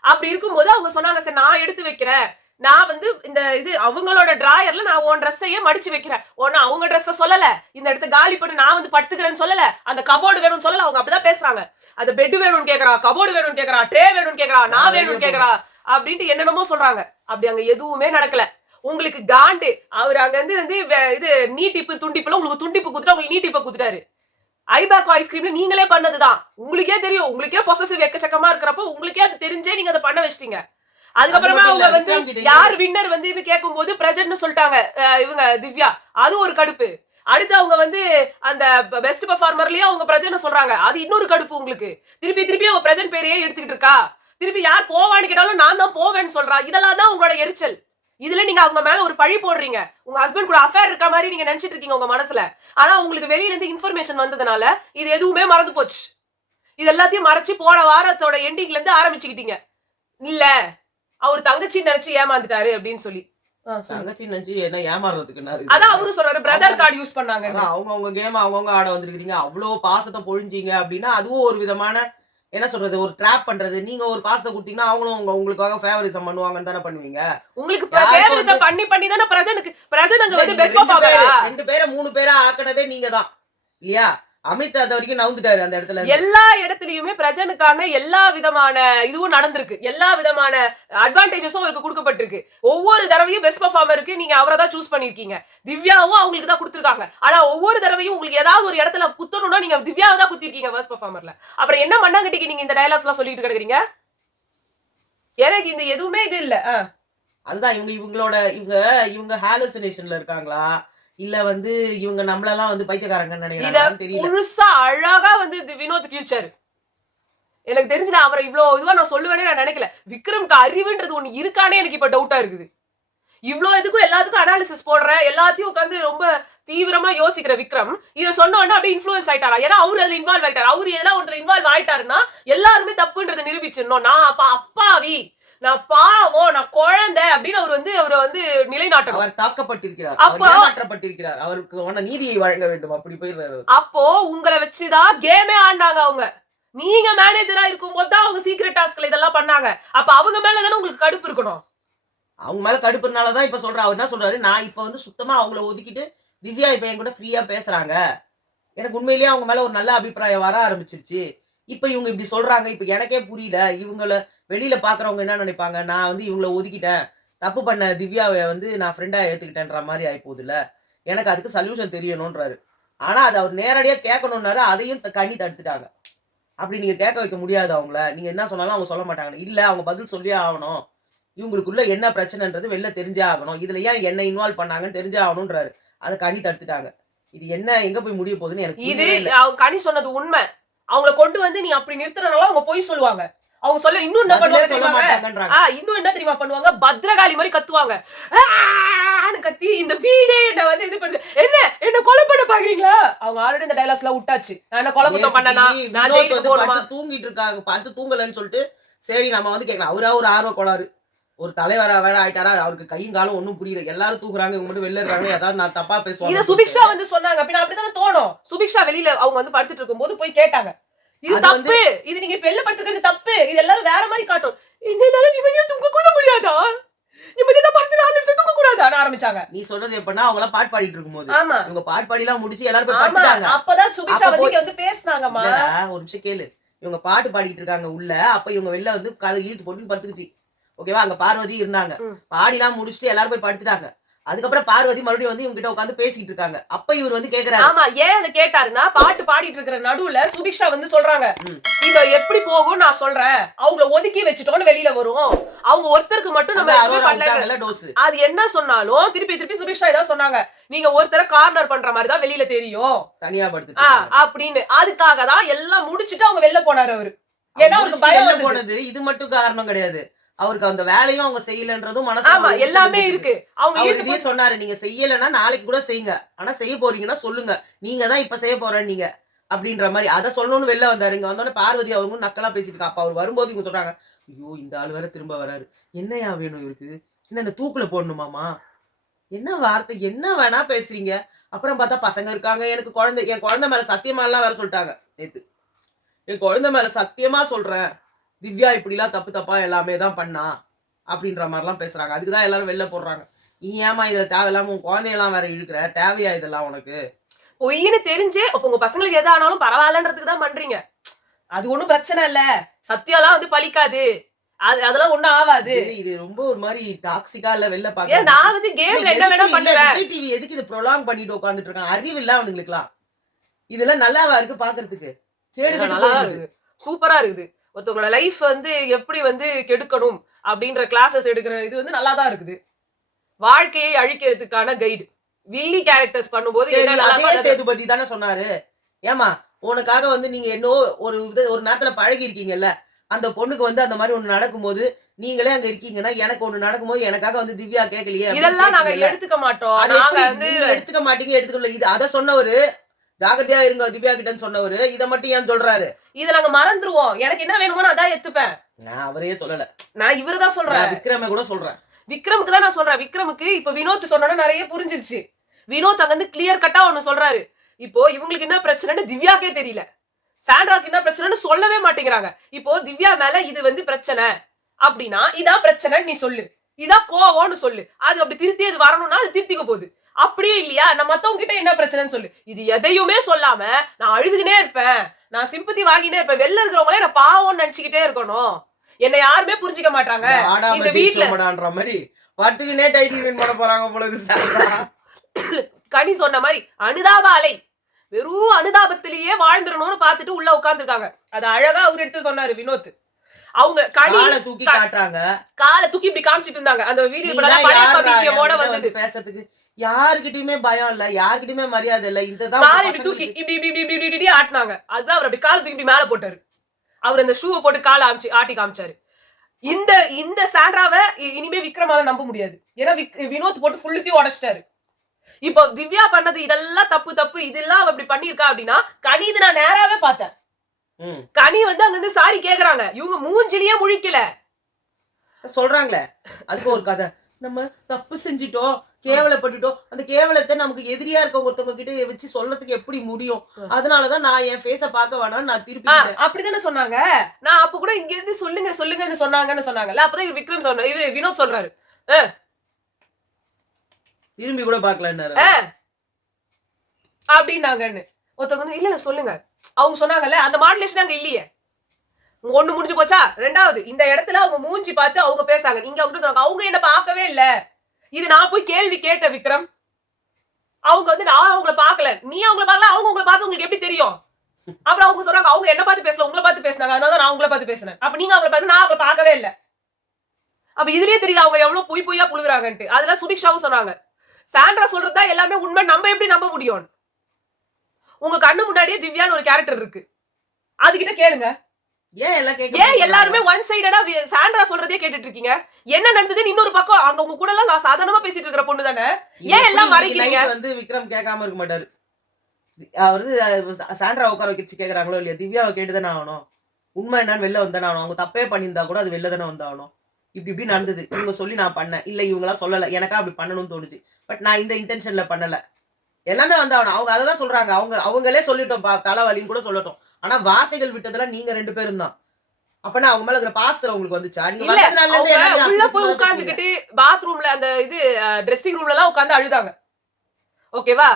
அப்படி இருக்கும்போது அவங்க சொன்னாங்க, சரி நான் எடுத்து வைக்கிறேன், நான் வந்து இந்த இது அவங்களோட டிராயர்ல நான் உன் ட்ரெஸ்ஸையே மடிச்சு வைக்கிறேன், ஒன்னு அவங்க ட்ரெஸ்ஸை சொல்லல, இந்த இடத்த காலி பண்ணி நான் வந்து படுத்துக்கிறேன்னு சொல்லல, அந்த கபோர்டு வேணும்னு சொல்லல, அவங்க அப்படிதான் பேசுறாங்க. அந்த பெட் வேணும்னு கேக்குறா, கபோர்டு வேணும்னு கேக்குறா, ட்ரே வேணும்னு கேக்குறா, நான் வேணும்னு கேக்குறா அப்படின்ட்டு என்னென்னமோ சொல்றாங்க. அப்படி அங்க எதுவுமே நடக்கல. உங்களுக்கு காண்டு, அவர் அங்க வந்து இது நீட்டிப்பு துண்டிப்புல உங்களுக்கு துண்டிப்பு குடுத்துட்டு உங்களுக்கு நீட்டிப்பை குடுத்துட்டாரு. ஐபேக் ஐஸ்கிரீம் நீங்களே பண்ணதுதான், உங்களுக்கே தெரியும், உங்களுக்கே பொசசிவ் எக்கச்சக்கமா இருக்கிறப்போ உங்களுக்கே அது தெரிஞ்சே நீங்க அதை பண்ண வச்சிட்டீங்க. அதுக்கப்புறமா அவங்க வந்து யார் வின்னர் வந்து கேட்கும் போது பிரஜன் சொல்லிட்டாங்க இவங்க திவ்யா, அது ஒரு கடுப்பு. அடுத்து அவங்க வந்து அந்த பெஸ்ட் பெர்ஃபார்மர்லயே அவங்க பிரஜனை சொல்றாங்க, அது இன்னொரு கடுப்பு உங்களுக்கு. திருப்பி அவங்க பிரஜன் பேரையே எடுத்துக்கிட்டு இருக்கா, திருப்பி யார் போவான்னு கேட்டாலும் நான் தான் போவேன்னு சொல்றா. இதெல்லாம் தான் உங்களோட எரிச்சல். இதுல நீங்க அவங்க மேல ஒரு பழி போடுறீங்க, உங்க ஹஸ்பண்ட் கூட அஃபேர் இருக்க மாதிரி நீங்க நினைச்சிட்டு இருக்கீங்க உங்க மனசுல. ஆனா உங்களுக்கு வெளியில இருந்து இன்ஃபர்மேஷன் வந்ததுனால இது எதுவுமே மறந்து போச்சு. இது எல்லாத்தையும் மறைச்சு போன வாரத்தோட எண்டிங்ல இருந்து ஆரம்பிச்சுக்கிட்டீங்க. இல்ல அவர் தங்கச்சி நினைச்சு ஏமாந்துட்டாரு அப்படின்னு சொல்லி. தங்கச்சி நினைச்சு என்ன ஏமாறதுக்கு அதான் அவரு சொல்றாரு, பிரதர் கார்டு யூஸ் பண்ணாங்க. அவங்க கேம் அவங்க ஆட வந்திருக்கீங்க, அவ்வளவு பாசத்தை பொழிஞ்சீங்க அப்படின்னா அதுவும் ஒரு விதமான என்ன சொல்றது, ஒரு ட்ராப் பண்றது. நீங்க ஒரு பாசத்தை கொடுத்தீங்கன்னா அவங்களும் உங்களுக்காக ஃபேவரிசம் பண்ணுவாங்கன்னு தானே பண்ணுவீங்க. உங்களுக்கு ஃபேவரிசம் பண்ணி தானே பிரஜன் அங்க வந்து பெஸ்ட் ஆஃப் 2 பேரை 3 பேரா ஆக்குனதே நீங்க தான் இல்லையா? அமித் அது வரைக்கும் நவுந்துட்டாரு அந்த இடத்துல. எல்லா இடத்துலயுமே பிரஜனுக்கான எல்லா விதமான இதுவும் நடந்திருக்கு, எல்லா விதமான அட்வான்டேஜஸும் அவருக்கு கொடுக்கப்பட்டிருக்கு. ஒவ்வொரு தடவையும் பெஸ்ட் பெர்ஃபார்மருக்கு நீங்க அவரை தான் சூஸ் பண்ணிருக்கீங்க, திவ்யாவும் அவங்களுக்கு தான் கொடுத்துருக்காங்க. ஆனா ஒவ்வொரு தடவையும் உங்களுக்கு ஏதாவது ஒரு இடத்துல குத்தணும்னா நீங்க திவ்யாவை தான் குத்திருக்கீங்க பெஸ்ட் பெர்ஃபார்மர்ல. அப்புறம் என்ன மண்ணாங்கட்டிக்கு நீங்க இந்த டயலாக்ஸ் எல்லாம் சொல்லிட்டு கிடக்குறீங்க? எனக்கு இந்த எதுவுமே இது இல்ல. அதுதான் இவங்க இவங்க ஹாலுசினேஷன்ல இருக்காங்களா இல்ல வந்து இவங்க நம்மளெல்லாம் வந்து பைத்தியக்காரங்கன்னு இத நினைக்கிறாங்கன்னு தெரியல. முழுசா அழகா வந்து வினோத் கிழிச்சாரு. எனக்கு தெரிஞ்சு நான் அவரை இவ்வளவு இதுவா நான் சொல்லுவேனே நான் நினைக்கல. விக்ரம்க்கு அறிவுன்றது ஒண்ணு இருக்கானே எனக்கு இப்ப டவுட்டா இருக்குது. இவ்ளோ இதுக்கும் எல்லாத்துக்கும் அனாலிசிஸ் போடுற, எல்லாத்தையும் உட்காந்து ரொம்ப தீவிரமா யோசிக்கிற விக்ரம் இத சொன்ன உடனே அப்படியே இன்ஃப்ளூயன்ஸ் ஆயிட்டாரா? ஏன்னா அவரு அதுல இன்வால்வ் ஆயிட்டாரு. அவரு எதனா ஒன்று இன்வால்வ் ஆயிட்டாருன்னா எல்லாருமே தப்புன்றதை நிரூபிச்சிடணும். நான் அப்பாவி, நான் பாவம், நான் குழந்தை அப்படின்னு அவரை வந்து நிலைநாட்டணும். அவர் தாக்கப்பட்டிருக்கிறார், அப்போ ஏமாற்றப்பட்டிருக்கிறார், அவருக்கு நீதியை வழங்க வேண்டும். அப்படி போயிடுறாரு. அப்போ உங்களை வச்சுதான் கேமே ஆடினாங்க அவங்க. நீங்க மேனேஜரா இருக்கும் போது தான் அவங்க சீக்ரெட் டாஸ்க்ல இதெல்லாம் பண்ணாங்க. அப்ப அவங்க மேலதானே உங்களுக்கு கடுப்பு இருக்கணும். அவங்க மேல கடுப்புனாலதான் இப்ப சொல்றாரு. அவர் என்ன சொல்றாரு, நான் இப்ப வந்து சுத்தமா அவங்கள ஒதுக்கிட்டு திவ்யா இப்ப என் கூட ஃப்ரீயா பேசுறாங்க, எனக்கு உண்மையிலேயே அவங்க மேல ஒரு நல்ல அபிப்பிராயம் வர ஆரம்பிச்சிருச்சு. இப்ப இவங்க இப்படி சொல்றாங்க, இப்ப எனக்கே புரியல இவங்கள வெளியில பாக்குறவங்க என்ன நினைப்பாங்க, நான் வந்து இவங்கள ஒதுக்கிட்டேன், தப்பு பண்ண திவ்யாவை வந்து நான் ஃப்ரெண்டா ஏத்துக்கிட்டேன்ற மாதிரி ஆயி போகுதுல்ல, எனக்கு அதுக்கு சொல்யூஷன் தெரியணும்ன்றாரு. ஆனா அது அவர் நேரடியா கேட்கணும்னாரு, அதையும் கண்ணி தடுத்துட்டாங்க. அப்படி நீங்க கேட்க வைக்க முடியாது அவங்கள, நீங்க என்ன சொன்னாலும் அவங்க சொல்ல மாட்டாங்க. இல்ல அவங்க பதில் சொல்லியே ஆகணும், இவங்களுக்குள்ள என்ன பிரச்சனைன்றது வெளில தெரிஞ்சே ஆகணும், இதுல ஏன் என்ன இன்வால்வ் பண்ணாங்கன்னு தெரிஞ்சே ஆகணும்ன்றாரு. அதை கனி தடுத்துட்டாங்க. இது என்ன எங்க போய் முடிய போகுதுன்னு எனக்கு இது கனி சொன்னது உண்மை. அவங்கள கொண்டு வந்து நீ அப்படி நிறுத்துறனால அவங்க போய் சொல்லுவாங்க. அவங்க சொல்ல இன்னும் என்ன பண்ணுவாங்க, இன்னும் என்ன தெரியுமா பண்ணுவாங்க, பத்ரகாளி மாதிரி கத்துவாங்க. கத்தி இந்த வீடே என்ன வந்து இது பண்ணுது, என்ன கொலை பண்ண பாக்குறீங்களா? அவங்க ஆல்ரெடி இந்த டைலாக்ஸ் எல்லாம் விட்டாச்சு. நான் என்ன கொலை குத்தம் பண்ணனா, நான் ஜெயிலுக்கு போறேன். தூங்கிட்டு இருக்காங்க, பார்த்து தூங்கலன்னு சொல்லிட்டு சரி நம்ம வந்து கேட்கலாம். அவரா ஒரு ஆர்வ கோளாறு, ஒரு தலைவரா வேற ஆயிட்டாரா, அவருக்கு கையும் காலும் ஒண்ணும் புரியல. எல்லாரும் தூக்குறாங்க, இவங்க மட்டும் வெளில இருக்காங்க, ஏதாவது நான் தப்பா பேசுவாங்க. இத சுபிக்ஷா வந்து சொன்னாங்க. அப்ப அப்படிதானே தோணும். சுபிக்ஷா வெளியில அவங்க வந்து படுத்துட்டு இருக்கும்போது போய் கேட்டாங்க, இது தப்பு, இது நீங்க வெளில படுத்துக்கிறது தப்பு, இது எல்லாரும் வேற மாதிரி காட்டும். என்னால நிம்மதியா தூங்க கூட முடியாதா, நிம்மதியா படுத்து 4 நிமிஷம் தூங்க கூடாதான்னு ஆரம்பிச்சாங்க. நீ சொல்றது எப்பன்னா அவங்க எல்லாம் பாட்டு பாடிட்டு இருக்கும்போது, ஆமா இவங்க பாட்டு பாடி எல்லாம் முடிச்சு எல்லாரும் போய் படுத்துட்டாங்க. அப்பதான் சுபிக்ஷா வந்து பேசினாங்கம்மா. ஒரு நிமிஷம் கேளு, இவங்க பாட்டு பாடிட்டு இருக்காங்க உள்ள, அப்ப இவங்க வெளில வந்து காலை இழுத்து போட்டு படுத்துக்குச்சு. ஓகேவா, அங்க பார்வதி இருந்தாங்க. பாடிலாம் முடிச்சுட்டு எல்லாரும் போய் படுத்துட்டாங்க. அதுக்கப்புறம் பார்வதி மறுபடியும் வந்து இவங்க கிட்ட உட்காந்து பேசிட்டு இருக்காங்க. அப்ப இவர் வந்து கேக்குறாரு. ஆமா, ஏன் அதை கேட்டாருன்னா, பாட்டு பாடிட்டு இருக்கிற நடுவுல சுபிக்ஷா வந்து சொல்றாங்க, இத எப்படி போகும் நான் சொல்றேன், அவங்கள ஒதுக்கி வச்சுட்டோம்னு வெளியில வரும், அவங்க ஒருத்தருக்கு மட்டும் நம்ம அது என்ன சொன்னாலும் திருப்பி சுபிக்ஷா ஏதாவது சொன்னாங்க, நீங்க ஒருத்தரை கார்னர் பண்ற மாதிரி தான் வெளியில தெரியும், தனியா படுத்து அப்படின்னு. அதுக்காக தான் எல்லாம் முடிச்சிட்டு அவங்க வெளில போனாரு அவரு. ஏன்னா அவருக்கு பயம் போனது. இது மட்டும் காரணம் கிடையாது, அவருக்கு அந்த வேலையும் அவங்க செய்யலன்றதும் மனசு எல்லாமே இருக்கு. அவங்க இதே சொன்னாரு, நீங்க செய்யலன்னா நாளைக்கு கூட செய்யுங்க, ஆனா செய்ய போறீங்கன்னா சொல்லுங்க, நீங்க தான் இப்ப செய்ய போறேன் நீங்க அப்படின்ற மாதிரி அதை சொல்லணும்னு வெளில வந்தாரு. இங்க வந்தோடனே பார்வதி அவங்க நக்கலா பேசிட்டு இருக்கா. அப்ப அவர் வரும்போது இவங்க சொல்றாங்க, ஐயோ இந்த ஆள் வேற திரும்ப வராரு, என்னையா வேணும் இவருக்கு, என்ன தூக்குல போடணுமாமா, என்ன வார்த்தை, என்ன வேணா பேசுறீங்க. அப்புறம் பார்த்தா பசங்க இருக்காங்க, எனக்கு குழந்தை, என் குழந்தை மேல சத்தியமா எல்லாம் வேற சொல்லிட்டாங்க நேத்து, என் குழந்தை மேல சத்தியமா சொல்றேன், திவ்யா இப்படிலாம் தப்பா எல்லாமே தான் பண்ணா அப்படின்ற மாதிரிலாம் பேசுறாங்க. அதுக்குதான் எல்லாரும் வெளில போடுறாங்க. நீ ஏமா இதை தேவையில்லாம உன் குழந்தையெல்லாம் வேற இழுக்கிற, தேவையா இதெல்லாம் உனக்கு? பொய்ன்னு தெரிஞ்சு உங்க பசங்களுக்கு எது ஆனாலும் பரவாயில்லன்றதுக்கு தான் பண்றீங்க. அது ஒண்ணும் பிரச்சனை இல்ல, சத்தியம்லாம் வந்து பழிக்காது, அதெல்லாம் ஒண்ணும் ஆகாது. இது ரொம்ப ஒரு மாதிரி டாக்ஸிக்கா இல்ல வெளில பாக்க. நான் வந்து கேம்ல என்ன வேணா பண்ணுவேன். விஜய் டிவி எதுக்கு இது ப்ரொலாங் பண்ணிட்டு உட்கார்ந்துட்டு இருக்காங்க, அறிவு இல்ல அவனுங்களுக்குலாம். இதெல்லாம் நல்லாவா இருக்கு பாக்குறதுக்கு? நல்லா இருக்கு, சூப்பரா இருக்குது. ஒருத்தவங்களோட லைஃப் வந்து எப்படி வந்து கெடுக்கணும் அப்படின்ற கிளாஸஸ் எடுக்கிற இது வந்து நல்லா தான் இருக்குது. வாழ்க்கையை அழிக்கிறதுக்கான கைடு வில்லி கேரக்டர்ஸ் பண்ணும்போது சேதுபதி தானே சொன்னாரு, ஏமா உனக்காக வந்து நீங்க என்ன ஒரு நேரத்துல பழகி இருக்கீங்கல்ல, அந்த பொண்ணுக்கு வந்து அந்த மாதிரி ஒண்ணு நடக்கும்போது நீங்களே அங்க இருக்கீங்கன்னா, எனக்கு ஒண்ணு நடக்கும்போது எனக்காக வந்து திவ்யா கேட்கலையே, இதெல்லாம் நாங்க எடுத்துக்க மாட்டோம். நாங்க வந்து எடுத்துக்க மாட்டீங்க, எடுத்துக்கல. இது அதை சொன்னவரு ஜாகிரதையா இருங்க திவ்யா கிட்டன்னு சொன்னவரு இதை மட்டும் ஏன் சொல்றாரு? இதை நாங்க மறந்துருவோம், எனக்கு என்ன வேணுமோ அதான் எடுத்துப்பேன். நான் அவரே சொல்லல, நான் இவருதான் சொல்றேன், விக்ரம கூட சொல்றேன். விக்ரமுக்கு தான் நான் சொல்றேன். விக்ரமுக்கு இப்ப வினோத் சொன்னா நிறைய புரிஞ்சிருச்சு. வினோத் அங்க வந்து கிளியர் கட்டா ஒண்ணு சொல்றாரு, இப்போ இவங்களுக்கு என்ன பிரச்சனைன்னு திவ்யாக்கே தெரியல, சாண்ட்ராக்கு என்ன பிரச்சனைன்னு சொல்லவே மாட்டேங்கிறாங்க. இப்போ திவ்யா மேல இது வந்து பிரச்சனை அப்படின்னா இதான் பிரச்சனை நீ சொல்லு, இதான் கோவம்னு சொல்லு, அது அப்படி திருத்தி அது வரணும்னா அது திருத்திக்க போகுது. அப்படியே இல்லையா, நான் மத்தவங்க கிட்ட என்ன பிரச்சனைன்னு சொல்லு. இது எதையுமே சொல்லாம நான் அழுதுகிட்டே இருப்பேன், நான் சிம்பத்தி வாங்கினே இருப்பேன், வெளில இருக்கிறவங்களே நான் பாவம்னு நினைச்சுக்கிட்டே இருக்கணும், என்ன யாருமே புரிஞ்சுக்க மாட்டாங்க. இந்த வீட்டுல மாதிரி பட்டுக்குனே டைட்டில் வின் பண்ண போறாங்க போல இருக்கு. கனி சொன்ன மாதிரி அனுதாப அலை, வெறும் அனுதாபத்திலேயே வாழ்ந்துடணும்னு பார்த்துட்டு உள்ள உட்கார்ந்துருக்காங்க. அது அழகா அவர் எடுத்து சொன்னாரு வினோத். அவங்க காலை தூக்கி காட்டுறாங்க, காலை தூக்கி இப்படி காமிச்சிட்டு இருந்தாங்க அந்த வீடியோ. நீலாம் பழைய யார்ரா பிஜிஎமோட என்கிட்ட வந்தது. வந்து பேசுறதுக்கு? யாருகிட்டயுமே பயம் இல்ல, யாருகிட்டயுமே மரியாதை இல்ல. இதுதான் காலை இப்படி தூக்கி இப்படி இப்படி இப்படி இப்படி இப்படி ஆட்டினாங்க. அதுதான் அவர் அப்படி காலை தூக்கி இப்படி மேல போட்டாரு. அவர் அந்த ஷூவை போட்டு காலை ஆட்டி காமிச்சாரு. இந்த இந்த சாண்ட்ராவை இனிமே விக்ரமால நம்ப முடியாது. ஏன்னா வினோத் போட்டு ஃபுல்லுத்தையும் உடைச்சிட்டாரு. இப்போ திவ்யா பண்ணது இதெல்லாம் தப்பு தப்பு, இதெல்லாம் அப்படி பண்ணிருக்கா அப்படின்னா கனி இது நான் நேராவே பார்த்தேன். கனி வந்து அங்க இருந்து சாரி கேக்குறாங்க, இவங்க மூஞ்சிலேயே முழிக்கல. சொல்றாங்களே அதுக்கு ஒரு கதை, நம்ம தப்பு செஞ்சிட்டோம், கேவலப்பட்டுட்டோம், அந்த கேவலத்தை நமக்கு எதிரியா இருக்க ஒருத்தவங்க கிட்ட வச்சு சொல்றதுக்கு எப்படி முடியும்? அதனாலதான் நான் என் ஃபேஸ பார்க்க வேணாம், நான் திருப்பி அப்படிதானே சொன்னாங்க. நான் அப்ப கூட இங்க இருந்து சொல்லுங்க சொல்லுங்கன்னு சொன்னாங்கன்னு சொன்னாங்கல்ல. அப்பதான் விக்ரம் சொன்ன இவரு வினோத் சொல்றாரு திரும்பி கூட பாக்கலன்னாரு அப்படின்னாங்கன்னு. ஒருத்தவங்க வந்து இல்ல சொல்லுங்க அவங்க சொன்னாங்கல்ல, அந்த மாடுலேஷன் அங்க இல்லையே. ஒண்ணு முடிஞ்சு போச்சா? ரெண்டாவது இந்த இடத்துல அவங்க மூஞ்சி பார்த்து அவங்க பேசாங்க, நீங்க அவங்க என்ன பார்க்கவே இல்ல. இது நான் போய் கேள்வி கேட்டேன் விக்ரம். அவங்க வந்து நான் அவங்கள பாக்கல, நீ அவங்கள பாக்கல, அவங்க உங்களை பார்த்து உங்களுக்கு எப்படி தெரியும்? அப்புறம் அவங்க சொல்றாங்க அவங்க என்ன பார்த்து பேசல, உங்களை பார்த்து பேசினாங்க, அதனால நான் உங்களை பார்த்து பேசினேன். அப்ப நீங்க அவங்களை பார்த்து நான் அவங்களை பார்க்கவே இல்ல. அப்ப இதுலயே தெரியுது அவங்க எவ்வளவு பொய்யா புழுகுறாங்கன்ட்டு. அதெல்லாம் சுபிக்ஷாவும் சொன்னாங்க, சாண்ட்ரா சொல்றதா எல்லாமே உண்மை, நம்ம எப்படி நம்ப முடியும்? உங்க கண்ணு முன்னாடியே திவ்யான்னு ஒரு கேரக்டர் இருக்கு, அதுகிட்ட கேளுங்க. ஏன் எல்லாருமே ஒன் சைடடா சாண்ட்ரா சொல்றதே கேட்டுட்டு இருக்கீங்க? என்ன நடந்தது இன்னொரு பக்கம் அங்க உங்க கூட எல்லாம் சாதாரணமா பேசிட்டு இருக்கிற பொண்ணு தானே, ஏன் எல்லாம் மறைக்கிறீங்க? வந்து விக்ரம் கேட்காம இருக்க மாட்டாரு. அவரு சாண்ட்ரா உட்கார வச்சு கேக்குறாங்களோ இல்லையா, திவ்யாவை கேட்டுதானே ஆகணும். உண்மை என்னன்னு வெளில வந்தானே ஆகணும். அவங்க தப்பே பண்ணியிருந்தா கூட அது வெளில தானே வந்தாகணும். இப்படி இப்படி நடந்தது, இவங்க சொல்லி நான் பண்ணேன், இல்ல இவங்களாம் சொல்லல, எனக்கா அப்படி பண்ணணும்னு தோணுச்சு, பட் நான் இந்த இன்டென்ஷன்ல பண்ணல, எல்லாமே வந்தாகணும். அவங்க அதை தான் சொல்றாங்க, அவங்களே சொல்லிட்டோம் தலைவலின்னு கூட சொல்லட்டும். ஆனா வார்த்தைகள் விட்டதெல்லாம் நீங்க 2 பேரும் தான். அப்பனா அவங்க மேல இருக்கிற பாசத்துல உங்களுக்கு வந்துச்சா? நீங்க உள்ள போய் உட்கார்ந்துகிட்டு பாத்ரூம்ல அந்த இது ட்ரெஸ்ஸிங் ரூம்ல எல்லாம் உட்கார்ந்து அழுதாங்க. ஓகேவா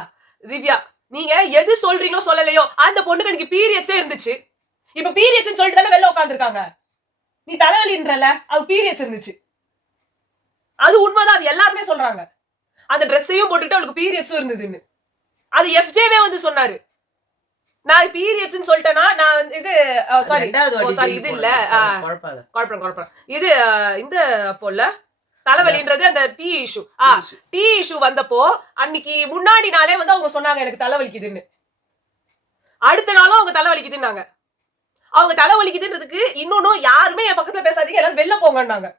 திவ்யா, நீங்க எது சொல்றீங்களோ சொல்லலையோ அந்த பொண்ணுக்கு எனக்கு பீரியட்ஸே இருந்துச்சு. இப்ப பீரியட்ஸ்னு சொல்லிட்டு தானே வெளில உட்கார்ந்துருக்காங்க. நீ தலைவலின்றல, அது பீரியட்ஸ் இருந்துச்சு, அது உண்மைதான், அது எல்லாருமே சொல்றாங்க. அந்த ட்ரெஸ்ஸையும் போட்டுட்டு அவளுக்கு பீரியட்ஸும் இருந்ததுன்னு அது எஃப்ஜேவே வந்து சொன்னாரு. நான் பீரியட்ஸ்னு சொல்லிட்டேனா நான் இது சாரி இது இல்ல குழப்பம் இது இந்த அப்போல தலைவலின்றது அந்த டீ இஷ்யூ வந்தப்போ அன்னைக்கு முன்னாடி நாளே வந்து அவங்க சொன்னாங்க எனக்கு தலைவலிக்குதுன்னு. அடுத்த நாளும் அவங்க தலைவலிக்குதுன்னாங்க. அவங்க தலைவலிக்குதுன்றதுக்கு இன்னொன்னும் யாருமே என் பக்கத்துல பேசாதீங்க, எல்லாரும் வெளில போங்கன்னாங்க.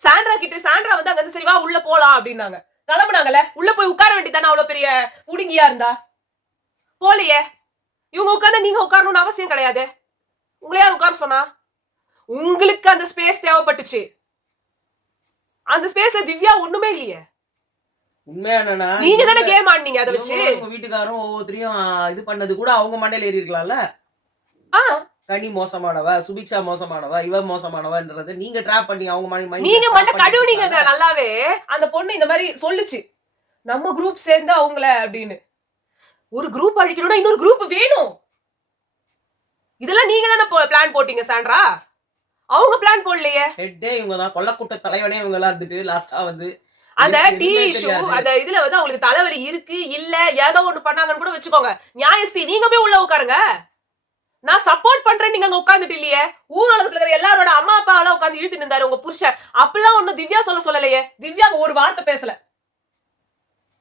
சாண்ட்ரா வந்து அங்க சரி வா உள்ள போலாம் அப்படின்னாங்க. கிளம்புனாங்கல்ல, உள்ள போய் உட்கார வேண்டியதானே, அவ்வளவு பெரிய புடுங்கியா இருந்தா. போலையே, இவங்க உட்கார்ந்து நீங்க உட்காரணும்னு அவசியம் கிடையாது. உங்களை யார் உட்கார சொன்னா? உங்களுக்கு அந்த ஸ்பேஸ் தேவைப்பட்டுச்சு. அந்த ஸ்பேஸ்ல திவ்யா ஒண்ணுமே இல்லையே. உண்மையான நீங்க தானே கேம் ஆடுனீங்க. அதை வச்சு உங்க வீட்டுக்காரரும் ஒவ்வொருத்தரையும் இது பண்ணது கூட அவங்க மண்டையில ஏறி இருக்கலாம்ல. கனி மோசமானவ, சுபிக்ஷா மோசமானவ, இவ மோசமானவன்றது நீங்க ட்ராப் பண்ணி அவங்க நீங்க மண்ட கழுவுனீங்க நல்லாவே. அந்த பொண்ணு இந்த மாதிரி சொல்லுச்சு, நம்ம குரூப் சேர்ந்து அவங்கள அப்படின்னு. ஒரு குரூப் அழிக்கணும்னா இன்னொரு குரூப் வேணும். இதெல்லாம் நீங்க தானே பிளான் போட்டீங்க சாண்ட்ரா, அவங்க பிளான் போடலையே. ஹெட்டே இவங்க தான், கொல்லக்கூட்ட தலைவனே இவங்க எல்லாம் இருந்துட்டு லாஸ்டா வந்து அந்த டீ இஷ்யூ அந்த இதுல வந்து அவங்களுக்கு தலைவலி இருக்கு இல்ல ஏதோ ஒண்ணு பண்ணாங்கன்னு கூட வச்சுக்கோங்க. நியாயஸ்தி நீங்க போய் உள்ள உட்காருங்க. நான் சப்போர்ட் பண்றேன், நீங்க அங்க உட்கார்ந்துட்டு இல்லையே. ஊர் உலகத்துல இருக்கிற எல்லாரோட அம்மா அப்பா எல்லாம் உட்கார்ந்து இழுத்து நின்றாரு உங்க புருஷன். அப்பெல்லாம் ஒண்ணு திவ்யா சொல்லலையே. திவ்யா ஒரு வார்த்தை பேசல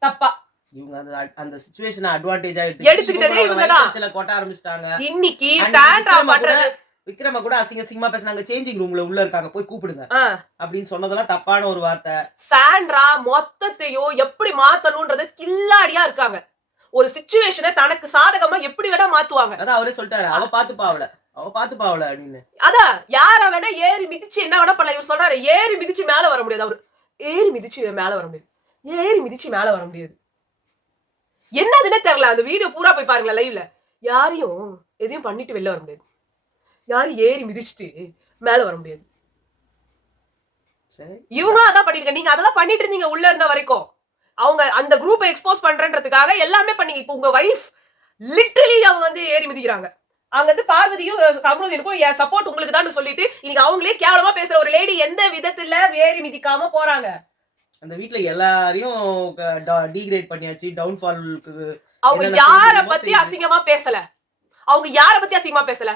தப்பா. இவங்க அந்த சிச்சுவேஷனை அட்வான்டேஜா எடுத்துக்கிட்டதே இவங்க தான். சில கொட்ட ஆரம்பிச்சிட்டாங்க. இன்னைக்கு சாண்ட்ரா பண்றது விக்ரம கூட அசிங்கமா பேசினாங்க. சேஞ்சிங் ரூம்ல உள்ள இருக்காங்க, போய் கூப்பிடுங்க அப்படின்னு சொன்னதெல்லாம் தப்பான ஒரு வார்த்தை. சாண்ட்ரா மொத்தத்தையும் எப்படி மாத்தணும்ன்றது கில்லாடியா இருக்காங்க. ஒரு சிச்சுவேஷனை தனக்கு சாதகமா எப்படி வேணா மாத்துவாங்க. அதான் அவரே சொல்லிட்டாரு, அவ பாத்துப்பாவல அப்படின்னு. அதான் யார வேணா ஏறி மிதிச்சு என்ன வேணா பண்ணல. இவர் சொல்றாரு ஏறி மிதிச்சு மேல வர முடியாது. அவரு ஏறி மிதிச்சு மேல வர முடியாது, ஏறி மிதிச்சு மேல வர முடியாது. என்னதுன்னே தெரியல. அந்த வீடியோ பூரா போய் பாருங்களா லைவ்ல. யாரையும் எதையும் பண்ணிட்டு வெளில வர முடியாது, யாரும் ஏறி மிதிச்சுட்டு மேல வர முடியாது. இவங்களும் அதான் பண்ணிருக்க. நீங்க அதெல்லாம் பண்ணிட்டு இருந்தீங்க உள்ள இருந்த வரைக்கும். அவங்க அந்த குரூப்பை எக்ஸ்போஸ் பண்றதுக்காக எல்லாமே பண்ணீங்க. இப்போ உங்க வைஃப் லிட்டரலி அவங்க வந்து ஏறி மிதிக்கிறாங்க. அங்க வந்து பார்வதியும் கமருதீனுக்கும் என் சப்போர்ட் உங்களுக்கு தான் சொல்லிட்டு இன்னைக்கு அவங்களே கேவலமா பேசுற ஒரு லேடி எந்த விதத்துல ஏறி மிதிக்காம போறாங்க. அந்த வீட்ல எல்லாரையும் டீக்ரேட் பண்ணியாச்சு. டவுன்ஃபால்க்கு அவங்க யார பத்தி அசிங்கமா பேசல. அவங்க யார பத்தி அசிங்கமா பேசல.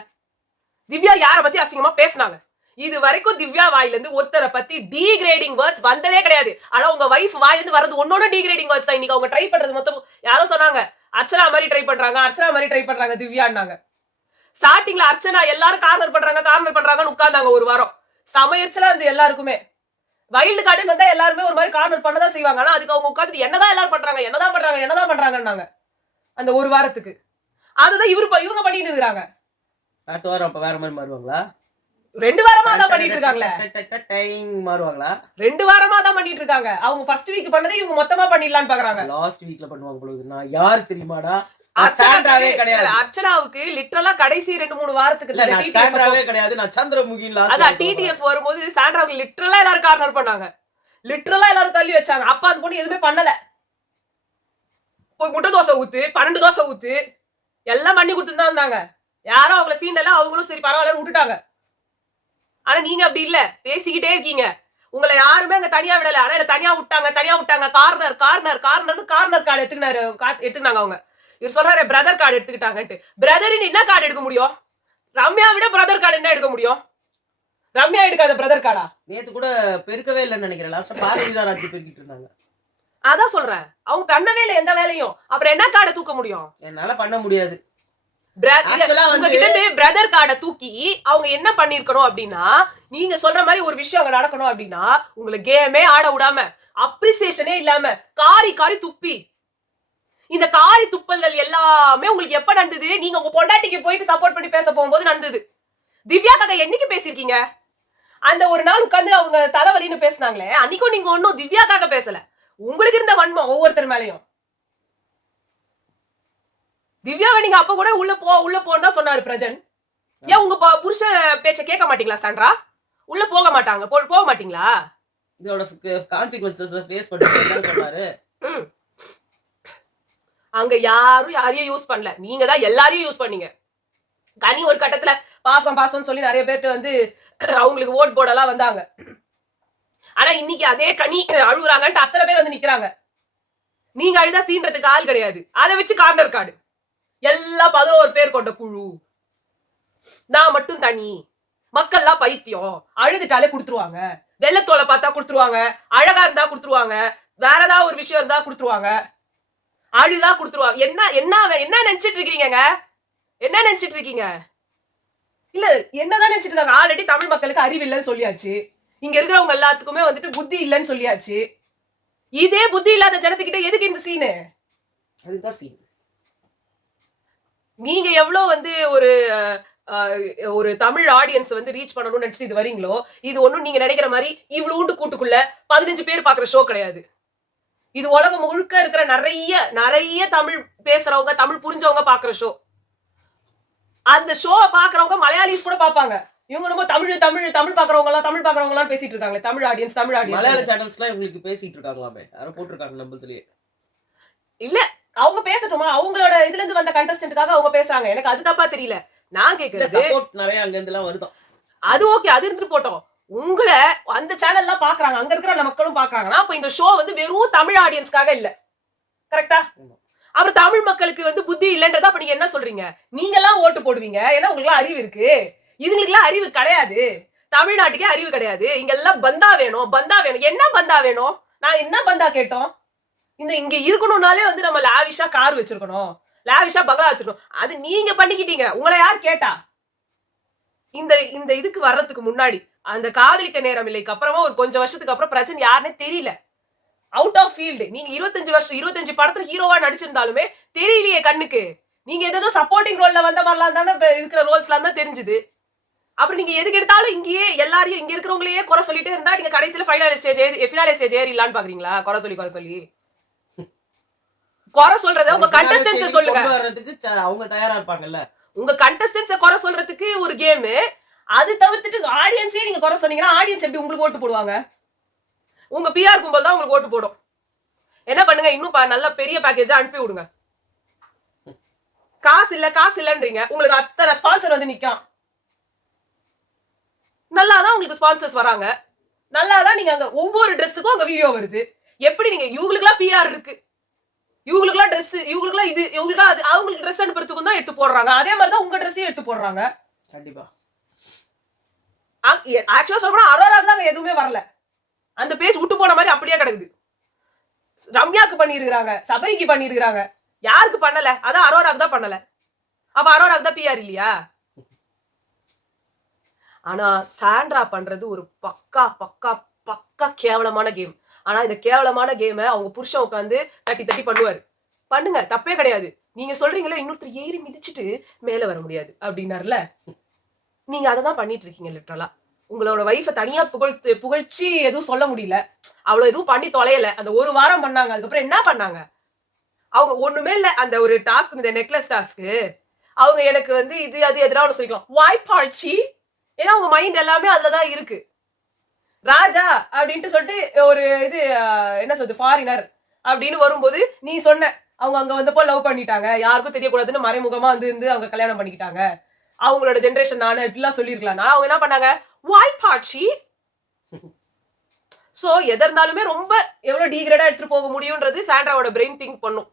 திவ்யா யார பத்தி அசிங்கமா பேசினாங்க? இது வரைக்கும் திவ்யா வாயில இருந்து ஒருத்தரை பத்தி டீகிரேடிங் வேர்ட்ஸ் வந்ததே கிடையாது. ஆனா உங்க வைஃப் வாயில இருந்து வரது ஒன்னொன்னு டீகிரேடிங் வேர்ட்ஸ் தான். இன்னைக்கு அவங்க ட்ரை பண்றது மொத்தம் யாரோ சொன்னாங்க, அர்ச்சனா மாதிரி ட்ரை பண்றாங்க, அர்ச்சனா மாதிரி ட்ரை பண்றாங்க திவ்யான்னாங்க. ஸ்டார்டிங்ல அர்ச்சனா எல்லாரும் கார்னர் பண்றாங்கன்னு உட்கார்ந்தாங்க ஒரு வாரம். சமையர்ச்சலா இருந்து எல்லாருக்குமே வைல்டு கார்டன் வந்தா எல்லாருமே ஒரு மாதிரி கார்னர் பண்ணதான் செய்வாங்க. ஆனா அதுக்கு அவங்க உட்கார்ந்து என்னதான் எல்லாரும் பண்றாங்கன்னாங்க அந்த ஒரு வாரத்துக்கு. அதுதான் இவங்க பண்ணிட்டு இருக்காங்க. அடுத்த வாரம் அப்ப வேற மாதிரி மாறுவாங்களா? 2 வாரமா தான் பண்ணிட்டு இருக்காங்களே. மாறுவாங்களா? 2 வாரமா தான் பண்ணிட்டு இருக்காங்க. அவங்க ஃபர்ஸ்ட் வீக் பண்ணதே இவங்க மொத்தமா பண்ணிடலாம்னு பாக்குறாங்க. லாஸ்ட் வீக்ல பண்ணுவாங்க பொழுது. நான் யார் தெரியுமாடா? சாண்ட்ராவே கிடையாது. அர்ச்சனாவுக்கு லிட்டரலா கடைசி 2-3 வாரத்துக்கு இல்ல, நான் சாண்ட்ராவே கிடையாது. நான் சந்திரமுகின் லாஸ்ட். அதான் டிடிஎஃப் வரும்போது சாண்ட்ராவுக்கு லிட்டரலா எல்லாரும் கார்னர் பண்ணாங்க. லிட்டரலா எல்லாரும் தள்ளி வச்சாங்க. அப்ப அந்த பொண்ணு எதுவுமே பண்ணல. போய் முட்டை தோசை ஊத்து, 12 தோசை ஊத்து எல்லாம் பண்ணி கொடுத்துட்டு தான் இருந்தாங்க. யாரும் அவங்கள சீண்டல, அவங்களும் சரி பரவாயில்லன்னு விட்டுட்டாங்க. ஆனா நீங்க அப்படி இல்ல, பேசிக்கிட்டே இருக்கீங்க. உங்களை யாருமே அங்க தனியா விடல. ஆனா என்ன தனியா விட்டாங்க. கார்னர் கார்டு எடுத்துக்கினாங்க அவங்க. இவர் சொல்றாரு பிரதர் கார்டு எடுத்துக்கிட்டாங்கன்ட்டு. பிரதர்னு என்ன கார்டு எடுக்க முடியும்? ரம்யா விட பிரதர் கார்டு என்ன எடுக்க முடியும்? ரம்யா எடுக்காத பிரதர் கார்டா? நேத்து கூட பெருக்கவே இல்லைன்னு நினைக்கிறேன். லாஸ்ட் பார்வதி தான் ராத்திரி பெருக்கிட்டு இருந்தாங்க. அதான் சொல்றேன், அவங்க பண்ணவே இல்லை எந்த வேலையும். அப்புறம் என்ன கார்டை தூக்க முடியும்? என்னால பண்ண முடியாது. பிரதர் கார்டை தூக்கி அவங்க என்ன பண்ணிருக்கணும் அப்படின்னா, நீங்க சொல்ற மாதிரி ஒரு விஷயம் அங்க நடக்கணும் அப்படின்னா, உங்களை கேமே ஆட விடாம, அப்ரிசியேஷனே இல்லாம காரி துப்பி, இந்த காரி துப்பல்கள் எல்லாமே உங்களுக்கு எப்ப நடந்தது? நீங்க உங்க பொண்டாட்டிக்கு போயிட்டு சப்போர்ட் பண்ணி பேச போகும்போது நடந்தது. திவ்யாக்காக என்னைக்கு பேசிருக்கீங்க? அந்த ஒரு நாள் உட்கார்ந்து அவங்க தலைவலின்னு பேசினாங்களே, அன்னைக்கும் நீங்க ஒன்னும் திவ்யாக்காக பேசல. உங்களுக்கு இருந்த வன்மம் ஒவ்வொருத்தர் மேலையும். திவ்யாவை நீங்க அப்ப கூட உள்ள போன்னு தான் சொன்னாரு பிரஜன். ஏன் உங்க புருஷன் பேச்ச கேட்க மாட்டீங்களா சாண்ட்ரா? உள்ள போக மாட்டாங்க, போக மாட்டீங்களா? இதோட கான்சிக்வென்சஸ் ஃபேஸ் பண்ணிட்டு சொன்னாரு. அங்க யாரையும் யூஸ் பண்ணல, நீங்க தான் எல்லாரையும் யூஸ் பண்ணீங்க. கனி ஒரு கட்டத்துல பாசம் சொல்லி நிறைய பேர்ட்டு வந்து அவங்களுக்கு ஓட் போர்டெல்லாம் வந்தாங்க. ஆனா இன்னைக்கு அதே கனி அழுகுறாங்கன்ட்டு அத்தனை பேர் வந்து நிக்கிறாங்க. நீங்க அழுதா சீன்றதுக்கு ஆள் கிடையாது. அதை வச்சு கார்னர் கார்டு எல்லாம் 11 பேர் கொண்ட குழு, நான் மட்டும் தனி, மக்கள்லாம் பைத்தியம், அழுதுட்டாலே குடுத்துருவாங்க, வெள்ளத்தோலை பார்த்தா குடுத்துருவாங்க, அழகா இருந்தா குடுத்துருவாங்க, வேற ஏதாவது ஒரு விஷயம் இருந்தா குடுத்துருவாங்க, அழுதா குடுத்துருவாங்க. என்ன நினைச்சிட்டு இருக்கீங்க? என்ன நினைச்சிட்டு இருக்கீங்க? இல்ல என்னதான் நினைச்சிட்டு இருக்காங்க? ஆல்ரெடி தமிழ் மக்களுக்கு அறிவு இல்லைன்னு சொல்லியாச்சு. இங்க இருக்கிறவங்க எல்லாத்துக்குமே வந்துட்டு புத்தி இல்லைன்னு சொல்லியாச்சு. இதே புத்தி இல்லாத ஜனத்துக்கிட்ட எதுக்கு இந்த சீனு? அதுதான் சீன். நீங்க எவ்வளவு வந்து ஒரு தமிழ் ஆடியன்ஸ் வந்து ரீச் பண்ணணும்னு நினைச்சிட்டு இது வரீங்களோ, இது ஒண்ணும் நீங்க நினைக்கிற மாதிரி இவ்வளவு கூட்டுக்குள்ள 15 பேர் பாக்குற ஷோ கிடையாது. இது உலகம் முழுக்க இருக்கிற நிறைய தமிழ் பேசுறவங்க, தமிழ் புரிஞ்சவங்க பாக்குற ஷோ. அந்த ஷோவை பாக்குறவங்க மலையாளிஸ் கூட பாப்பாங்க. இவங்க ரொம்ப தமிழ் பாக்குறவங்க எல்லாம் பேசிட்டு இருக்காங்க. தமிழ் ஆடியன்ஸ் மலையாள சேனல்ஸ்லாம் உங்களுக்கு பேசிட்டு இருக்காங்களாமே, யாரும் போட்டுருக்காங்க நம்மளதுலயே. இல்ல அவங்க பேசட்டுமா? அவங்களோட இதுல இருந்து வந்த கண்டஸ்டன்ட்காக அவங்க பேசுறாங்க. எனக்கு அது தப்பா தெரியல. நான் கேக்குறது சப்போர்ட் நிறைய அங்க இருந்து எல்லாம் வருது. அது ஓகே, அது இருந்துட்டு போட்டோம். உங்களை அந்த சேனல் எல்லாம் பாக்குறாங்க, அங்க இருக்கிற மக்களும் பாக்குறாங்கன்னா அப்ப இந்த ஷோ வந்து வெறும் தமிழ் ஆடியன்ஸ்க்காக இல்ல. கரெக்டா? அப்புறம் தமிழ் மக்களுக்கு வந்து புத்தி இல்லன்றதா அப்ப நீங்க என்ன சொல்றீங்க? நீங்க எல்லாம் ஓட்டு போடுவீங்க ஏன்னா உங்களுக்கு எல்லாம் அறிவு இருக்கு. இதுங்களுக்கு எல்லாம் அறிவு கிடையாது. தமிழ்நாட்டுக்கே அறிவு கிடையாது. இங்க எல்லாம் பந்தா வேணும். என்ன பந்தா வேணும்? நான் என்ன பந்தா கேட்டோம்? இங்க இருக்கணும்னாலே வந்து நம்ம லாவிஷா கார் வச்சிருக்கணும், லாவிஷா பங்களா வச்சிருக்கணும். அது நீங்க பண்ணிக்கிட்டீங்க. உங்களை யார் கேட்டா? இந்த இதுக்கு வர்றதுக்கு முன்னாடி அந்த காதலிக்க நேரம் இல்லைக்கு அப்புறமா ஒரு கொஞ்சம் வருஷத்துக்கு அப்புறம் பிரச்சனை யாருன்னே தெரியல. Out of field. நீங்க 25 படத்துல ஹீரோவா நடிச்சிருந்தாலுமே தெரியலையே கண்ணுக்கு. நீங்க ஏதோ சப்போர்ட்டிங் ரோல்ல வந்த மாதிரிலாம் தானே இருக்கிற ரோல்ஸ்லாம் தான் தெரிஞ்சுது. அப்புறம் நீங்க எதுக்கு எடுத்தாலும் இங்கேயே எல்லாரையும் இங்க இருக்கிறவங்களையே குறை சொல்லிட்டே இருந்தா நீங்க கடைசியில ஃபினாலே ஸ்டேஜ் ஏறிடலான்னு பாக்குறீங்களா? குறை சொல்லி குறை சொல்றத உங்க கண்டஸ்டன்ஸ் சொல்லுங்க. அவங்க தயாரா இருப்பாங்கல்ல. உங்க கண்டஸ்டன்ஸ் குறை சொல்றதுக்கு ஒரு கேம். அது தவிர்த்துட்டு ஆடியன்ஸே நீங்க குறை சொன்னீங்கன்னா ஆடியன்ஸ் எப்படி உங்களுக்கு ஓட்டு போடுவாங்க? உங்க பிஆர் கும்பல் தான் உங்களுக்கு ஓட்டு போடும். என்ன பண்ணுங்க, இன்னும் நல்ல பெரிய பேக்கேஜா அனுப்பி விடுங்க. காசு இல்லன்றீங்க, உங்களுக்கு அத்தனை ஸ்பான்சர் வந்து நிக்கான். நல்லாதான் உங்களுக்கு ஸ்பான்சர்ஸ் வராங்க, நல்லாதான் நீங்க அங்க ஒவ்வொரு ட்ரெஸ்ஸுக்கும் அங்க வீடியோ வருது. எப்படி நீங்க இவங்களுக்குலாம் பிஆர் இருக்கு, இவங்களுக்குலாம் ட்ரெஸ், இவங்களுக்குலாம் இது, இவங்களுக்குலாம் அது, அவங்களுக்கு ட்ரெஸ் அனுப்புறதுக்கும் தான் எடுத்து போடுறாங்க. அதே மாதிரிதான் உங்க ட்ரெஸ்ஸையும் எடுத்து போடுறாங்க. கண்டிப்பா. ஆக்சுவலா சொல்ல அரோராக்கு தான் எதுவுமே வரல. அந்த பேஜ் விட்டு போன மாதிரி அப்படியே கிடக்குது. ரம்யாக்கு பண்ணிருக்காங்க, சபரிக்கு பண்ணிருக்காங்க, யாருக்கு பண்ணல? அதான் அரோராக்கு தான் பண்ணல. அப்ப அரோராக்கு தான் பிஆர் இல்லையா? ஆனா சாண்ட்ரா பண்றது ஒரு பக்கா பக்கா பக்கா கேவலமான கேம். ஆனா இந்த கேவலமான கேமை அவங்க புருஷன் உட்காந்து தட்டி தட்டி பண்ணுவாரு. பண்ணுங்க, தப்பே கிடையாது. நீங்க சொல்றீங்களா இன்னொருத்தர் ஏறி மிதிச்சுட்டு மேல வர முடியாது அப்படின்னாருல, நீங்க அதை தான் பண்ணிட்டு இருக்கீங்க லிட்டரலா. உங்களோட வைஃபை தனியா புகழ்ச்சி எதுவும் சொல்ல முடியல. அவ்வளவு எதுவும் பண்ணி தொலையல. அந்த ஒரு வாரம் பண்ணாங்க, அதுக்கப்புறம் என்ன பண்ணாங்க? அவங்க ஒண்ணுமே இல்ல. அந்த ஒரு டாஸ்க், இந்த நெக்லஸ் டாஸ்க், அவங்க எனக்கு வந்து இது அது எதிராக ஒன்று சொல்லிக்கலாம். வாய் பாய்ச்சி, ஏன்னா அவங்க மைண்ட் எல்லாமே அதுலதான் இருக்கு. ராஜா அப்படின்ட்டு சொல்லிட்டு ஒரு இது என்ன சொல்றது, ஃபாரினர் அப்படின்னு வரும்போது நீ சொன்ன அவங்க அங்க வந்தப்போ லவ் பண்ணிட்டாங்க, யாருக்கும் தெரியக்கூடாதுன்னு மறைமுகமா வந்து அவங்க கல்யாணம் பண்ணிக்கிட்டாங்க, அவங்களோட ஜென்ரேஷன் நானு இப்படிலாம் சொல்லியிருக்கலாம். அவங்க என்ன பண்ணாங்க, வாய் பாய்ச்சி. சோ எதா இருந்தாலுமே ரொம்ப எவ்வளவு டீக்ரேடா எடுத்துட்டு போக முடியும்ன்றது சாண்ட்ராவோட பிரெயின் திங்க் பண்ணும்.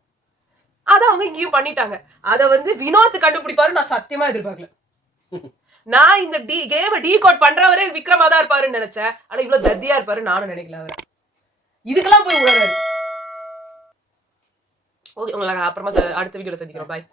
அதை அவங்க இங்கேயும் பண்ணிட்டாங்க. அதை வந்து வினோத் கண்டுபிடிப்பாரு நான் சத்தியமா எதிர்பார்க்கல. நான் இந்த கேம டீகோட் பண்றவரே விக்ரமா தான் இருப்பாருன்னு நினைச்சேன். ஆனா இவ்வளவு தத்தியா இருப்பாரு நானும் நினைக்கல. அவரை இதுக்கெல்லாம் போய் உணர்றாரு. ஓகே, உங்களுக்கு அப்புறமா அடுத்த வீடியோல சந்திக்கிறோம். பாய்.